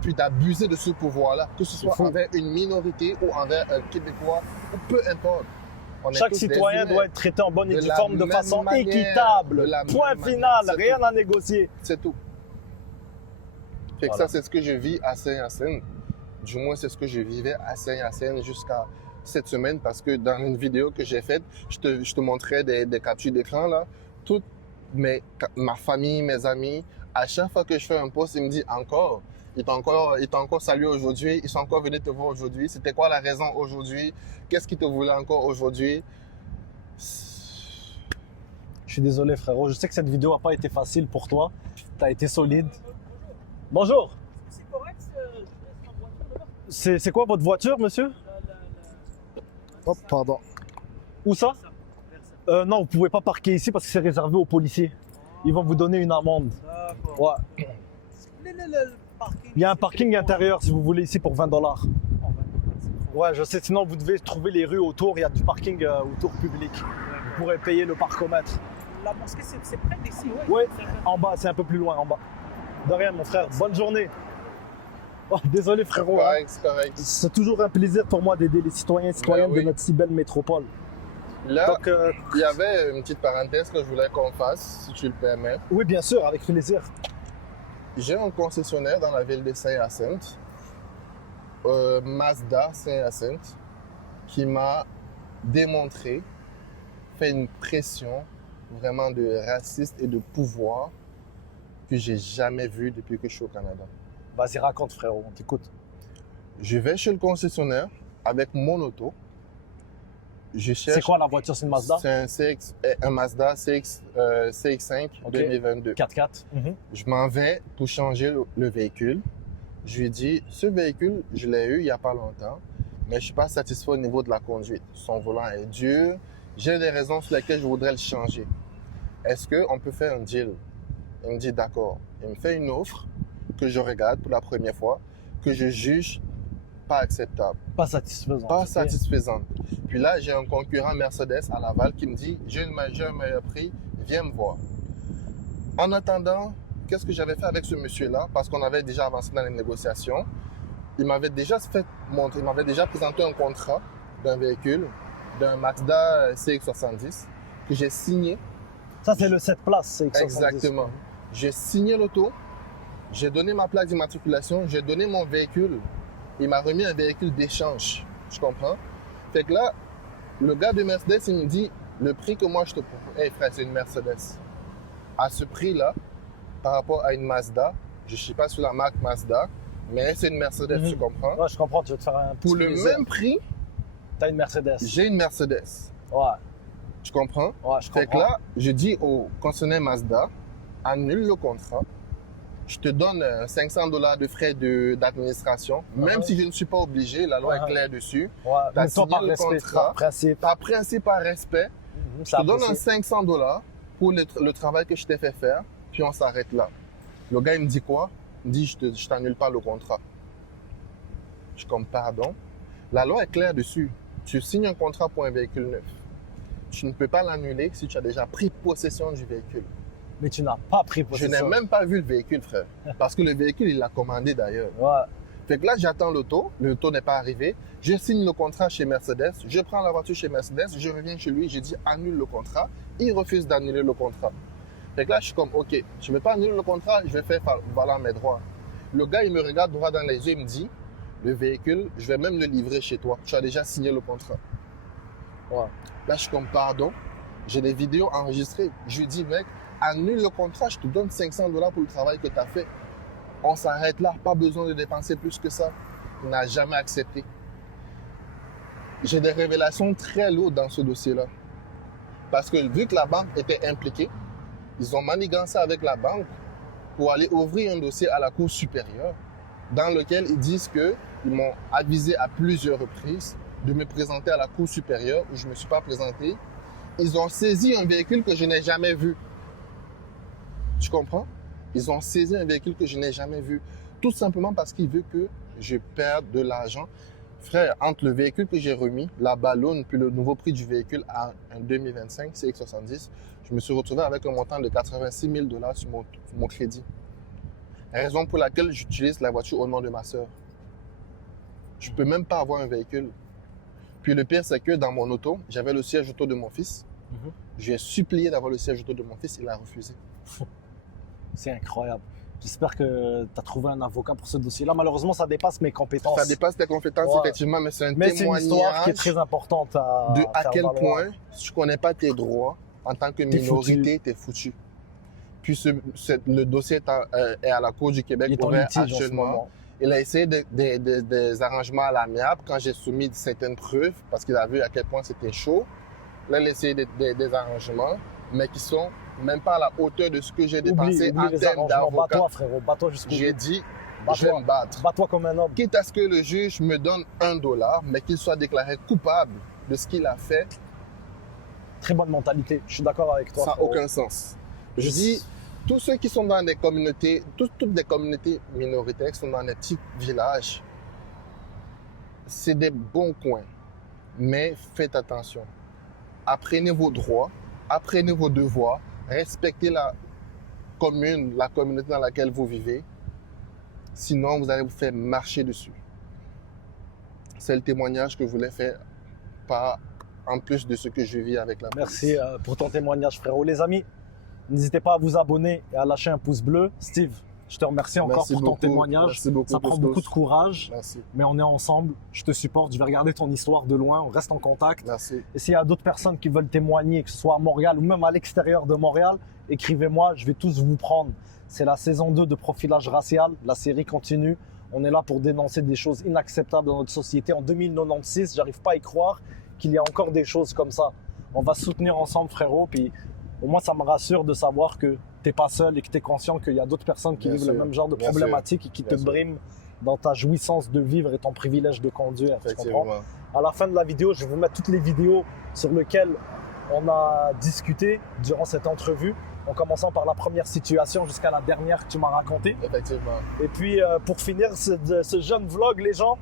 puis d'abuser de ce pouvoir-là, que ce soit fou. envers une minorité ou envers un Québécois, ou peu importe. On est Chaque tous des citoyen humains. doit être traité en bonne et De due la forme de même façon manière, équitable. de la Point même final, manière, c'est rien tout. à négocier. C'est tout. Fait que Voilà. ça, c'est ce que je vis à Saint-Hyacinthe. Du moins, c'est ce que je vivais à Saint-Hyacinthe jusqu'à cette semaine parce que dans une vidéo que j'ai faite, je te montrais des captures d'écran là. Toute ma famille, mes amis, à chaque fois que je fais un post, ils me disent encore. Ils t'ont encore salué aujourd'hui, ils sont encore venus te voir aujourd'hui. C'était quoi la raison aujourd'hui? Qu'est-ce qu'ils te voulaient encore aujourd'hui? Je suis désolé, frérot. Je sais que cette vidéo n'a pas été facile pour toi. Tu as été solide. Bonjour. C'est correct, je laisse ma voiture là-bas. C'est quoi votre voiture, monsieur? Oh, pardon. Où ça? Non, vous pouvez pas parquer ici parce que c'est réservé aux policiers. Ils vont vous donner une amende. D'accord. Ouais. Le parking. Il y a un c'est parking très intérieur si vous voulez ici pour 20 $. bon. Oh, ben, c'est bon. Ouais, je sais. Sinon, vous devez trouver les rues autour. Il y a du parking autour public. Vous pourrez payer le parcomètre. La mosquée, c'est près d'ici, ouais. Ouais, C'est vrai. en bas, c'est un peu plus loin, en bas. De rien, mon frère. Bonne journée. Oh, désolé, frérot. hein. Correct, c'est correct. C'est toujours un plaisir pour moi d'aider les citoyens et citoyennes Ben oui. de notre si belle métropole. Là, Donc, il y avait une petite parenthèse que je voulais qu'on fasse, si tu le permets. oui, bien sûr, avec plaisir. J'ai un concessionnaire dans la ville de Saint-Hyacinthe, Mazda Saint-Hyacinthe, qui m'a démontré, fait une pression vraiment de raciste et de pouvoir que j'ai jamais vu depuis que je suis au Canada. Vas-y, raconte, frérot, on t'écoute. Je vais chez le concessionnaire avec mon auto. Je cherche. C'est quoi la voiture? C'est une Mazda? C'est un Mazda CX5 Ok. 2022. 4x4. Je m'en vais pour changer le véhicule. Je lui ai dit, ce véhicule, je l'ai eu il n'y a pas longtemps, mais je ne suis pas satisfait au niveau de la conduite. Son volant est dur. J'ai des raisons sur lesquelles je voudrais le changer. Est-ce qu'on peut faire un deal? Il me dit, d'accord. Il me fait une offre que je regarde pour la première fois, que je juge pas acceptable, Pas satisfaisant. pas ok. satisfaisante. Puis là, j'ai un concurrent Mercedes à Laval qui me dit, j'ai un meilleur prix, viens me voir. En attendant, qu'est-ce que j'avais fait avec ce monsieur-là? Parce qu'on avait déjà avancé dans les négociations. Il m'avait déjà présenté un contrat d'un véhicule, d'un Mazda CX-70 que j'ai signé. Ça, c'est le 7 places. C'est X70. Exactement. J'ai signé l'auto, j'ai donné ma plaque d'immatriculation, j'ai donné mon véhicule. Il m'a remis un véhicule d'échange. Tu comprends? Fait que là, le gars de Mercedes, il me dit, le prix que moi je te propose, hey frère, c'est une Mercedes. À ce prix-là, par rapport à une Mazda, je ne sais pas sur la marque Mazda, mais c'est une Mercedes, tu comprends? Ouais, je comprends, tu veux te faire un Pour petit le plaisir. même prix, T'as une Mercedes. j'ai une Mercedes. Ouais, Tu comprends? ouais, je Fait que comprends. là, je dis au concessionnaire Mazda, annule le contrat. Je te donne 500 $ de frais d'administration, même si je ne suis pas obligé, la loi est claire dessus. Ouais, t'as mais toi, par signé le respect, contrat. par principe. Par principe, par respect, je te donne un 500 $ pour le travail que je t'ai fait faire, puis on s'arrête là. Le gars, il me dit quoi? Il me dit, je t'annule pas le contrat. Je suis comme, pardon. La loi est claire dessus. Tu signes un contrat pour un véhicule neuf. Tu ne peux pas l'annuler si tu as déjà pris possession du véhicule. Mais tu n'as pas pris Je possession. n'ai même pas vu le véhicule, frère. Parce que le véhicule, il l'a commandé d'ailleurs. Ouais. Fait que là, j'attends l'auto. L'auto n'est pas arrivé. Je signe le contrat chez Mercedes. Je prends la voiture chez Mercedes. Je reviens chez lui. Je dis annule le contrat. Il refuse d'annuler le contrat. Fait que là, je suis comme, OK, je ne vais pas annuler le contrat. Je vais faire valoir mes droits. Le gars, il me regarde droit dans les yeux. Il me dit, le véhicule, je vais même le livrer chez toi. Tu as déjà signé le contrat. Ouais. Là, je suis comme, pardon. J'ai des vidéos enregistrées. Je lui dis, mec, annule le contrat. Je te donne 500 $ pour le travail que tu as fait. On s'arrête là, pas besoin de dépenser plus que ça. Il n'a jamais accepté. J'ai des révélations très lourdes dans ce dossier-là. Parce que vu que la banque était impliquée, ils ont manigancé avec la banque pour aller ouvrir un dossier à la Cour supérieure dans lequel ils disent qu'ils m'ont avisé à plusieurs reprises de me présenter à la Cour supérieure où je ne me suis pas présenté. Ils ont saisi un véhicule que je n'ai jamais vu. Tu comprends? Ils ont saisi un véhicule que je n'ai jamais vu. Tout simplement parce qu'ils veulent que je perde de l'argent. Frère, entre le véhicule que j'ai remis, la ballonne, puis le nouveau prix du véhicule à un 2025 CX70, je me suis retrouvé avec un montant de 86 000 $ sur mon crédit. Raison pour laquelle j'utilise la voiture au nom de ma sœur. Je ne peux même pas avoir un véhicule. Puis le pire, c'est que dans mon auto, j'avais le siège auto de mon fils. Mhm. J'ai supplié d'avoir le siège auto de mon fils, il a refusé. C'est incroyable. J'espère que tu as trouvé un avocat pour ce dossier-là. Malheureusement, ça dépasse mes compétences. Ça dépasse tes compétences, Ouais. effectivement, mais c'est un Mais c'est une histoire témoignage qui est très importante à de à faire quel valoir. point, si tu ne connais pas tes droits, en tant que minorité, tu es foutu. Puis le dossier est à la Cour du Québec Il est en ouvert litige en ce actuellement. moment. Il a essayé des arrangements à l'amiable quand j'ai soumis certaines preuves, parce qu'il a vu à quel point c'était chaud. Là, il a essayé des arrangements, mais qui sont même pas à la hauteur de ce que j'ai dépensé Oublie en les termes arrangements. d'avocat. Bats-toi, frérot. Bats-toi jusqu'au J'ai bout. dit, Bats-toi. je vais me battre. Bats-toi comme un homme. Quitte à ce que le juge me donne $1, mais qu'il soit déclaré coupable de ce qu'il a fait, Très bonne mentalité. Je suis d'accord avec toi. ça n'a frérot. aucun sens. Je dis, tous ceux qui sont dans des communautés, toutes des communautés minoritaires qui sont dans des petits villages, c'est des bons coins. Mais faites attention. Apprenez vos droits, apprenez vos devoirs, respectez la commune, la communauté dans laquelle vous vivez. Sinon, vous allez vous faire marcher dessus. C'est le témoignage que je voulais faire, pas en plus de ce que je vis avec la police. Merci pour ton témoignage, frérot. Les amis, n'hésitez pas à vous abonner et à lâcher un pouce bleu. Steve, je te remercie encore Merci pour ton beaucoup. témoignage. Merci beaucoup, Ça prend Couscous. beaucoup de courage, Merci, mais on est ensemble. Je te supporte. Je vais regarder ton histoire de loin. On reste en contact. merci. Et s'il y a d'autres personnes qui veulent témoigner, que ce soit à Montréal ou même à l'extérieur de Montréal, écrivez-moi. Je vais tous vous prendre. C'est la saison 2 de Profilage racial. La série continue. On est là pour dénoncer des choses inacceptables dans notre société. En 2096, j'arrive pas à y croire qu'il y a encore des choses comme ça. On va se soutenir ensemble, frérot. Puis au moins, ça me rassure de savoir que t'es pas seul et que tu es conscient qu'il y a d'autres personnes qui Bien vivent sûr. le même genre de Bien problématiques et qui te Bien sûr. briment dans ta jouissance de vivre et ton privilège de conduire. Tu comprends? Effectivement. À la fin de la vidéo, je vais vous mettre toutes les vidéos sur lesquelles on a discuté durant cette entrevue, en commençant par la première situation jusqu'à la dernière que tu m'as racontée. Effectivement. Et puis, pour finir ce jeune vlog, les gens,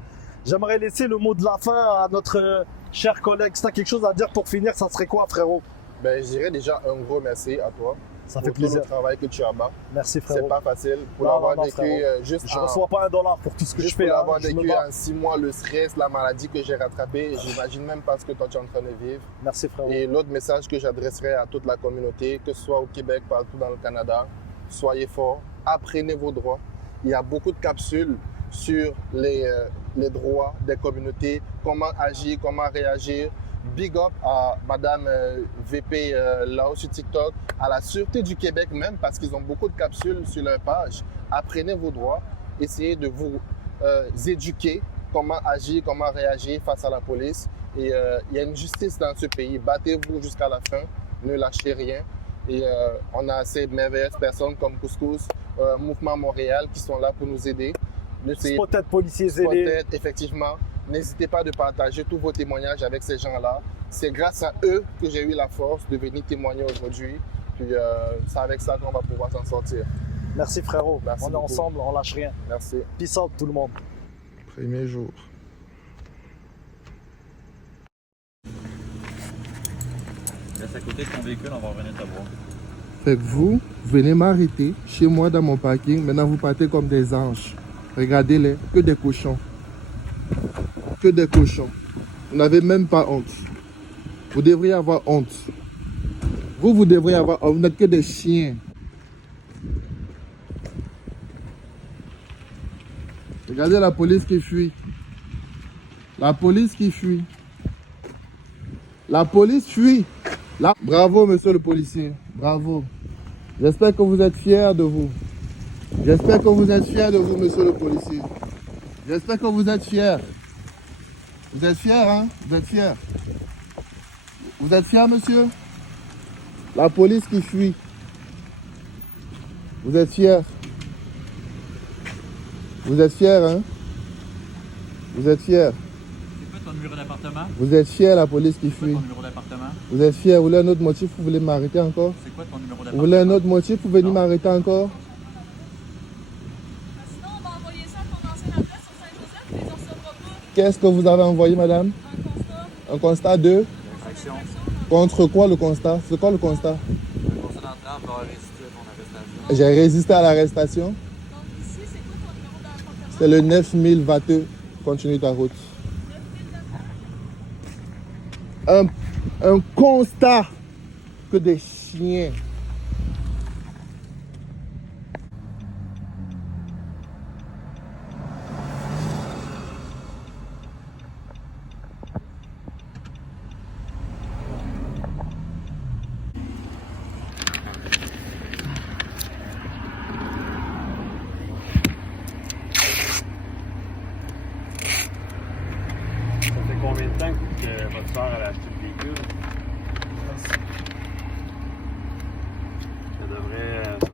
j'aimerais laisser le mot de la fin à notre cher collègue. Si tu as quelque chose à dire pour finir, ça serait quoi, frérot? Ben, je dirais déjà un gros merci à toi Ça fait pour tout plaisir. le travail que tu as bas. Merci, C'est frérot. pas facile pour Non, l'avoir non, vécu frérot. juste Je en, reçois pas $1 pour tout ce que juste je fais. pour l'avoir hein. Je me vécu bats. en 6 mois, le stress, la maladie que j'ai rattrapée. J'imagine même pas ce que toi tu es en train de vivre. Merci, frérot. Et l'autre message que j'adresserai à toute la communauté, que ce soit au Québec, partout dans le Canada, soyez forts, apprenez vos droits. Il y a beaucoup de capsules sur les droits des communautés, comment agir, comment réagir. Big up à Madame VP là-haut sur TikTok, à la Sûreté du Québec même, parce qu'ils ont beaucoup de capsules sur leur page. Apprenez vos droits, essayez de vous éduquer, comment agir, comment réagir face à la police. Et il y a une justice dans ce pays. Battez-vous jusqu'à la fin, ne lâchez rien. Et on a ces merveilleuses personnes comme Couscous, Mouvement Montréal, qui sont là pour nous aider. Spotted policiers aidés. Spotted, effectivement. N'hésitez pas de partager tous vos témoignages avec ces gens-là. C'est grâce à eux que j'ai eu la force de venir témoigner aujourd'hui. Puis c'est avec ça qu'on va pouvoir s'en sortir. Merci, frérot. Merci on est beaucoup. ensemble, on lâche rien. Merci. Peace out, tout le monde. Premier jour. Reste à côté de ton véhicule, on va revenir te voir. Fait que vous venez m'arrêter chez moi dans mon parking. Maintenant, vous partez comme des anges. Regardez-les, que des cochons. Que des cochons. Vous n'avez même pas honte. Vous devriez avoir honte. Vous devriez avoir honte. Vous n'êtes que des chiens. Regardez la police qui fuit. La police qui fuit. La police fuit. Là. Bravo, monsieur le policier. Bravo. J'espère que vous êtes fiers de vous. J'espère que vous êtes fiers de vous, monsieur le policier. J'espère que vous êtes fiers. Vous êtes fiers, hein? Vous êtes fiers. Vous êtes fiers, monsieur? La police qui fuit. Vous êtes fiers. Vous êtes fiers, hein? Vous êtes fiers. C'est quoi ton numéro d'appartement? Vous êtes fiers, la police qui C'est quoi fuit. ton numéro d'appartement? Vous êtes fiers. Vous voulez un autre motif? Vous voulez m'arrêter encore? C'est quoi ton numéro Vous d'appartement? voulez un autre motif pour venir m'arrêter encore? Sinon, on va envoyer ça à ton ancienne adresse sur Saint-Joseph, tu les recevras pas. Qu'est-ce que vous avez envoyé, madame? Un constat. Un constat de? Infraction. Contre quoi le constat? C'est quoi le constat? Constat d'entrave, avoir résisté à ton arrestation. J'ai résisté à l'arrestation. Donc, ici, C'est le 9000 watteux. Continue ta route. Un constat que des chiens. Ça fait combien de temps que votre soeur a acheté le véhicule?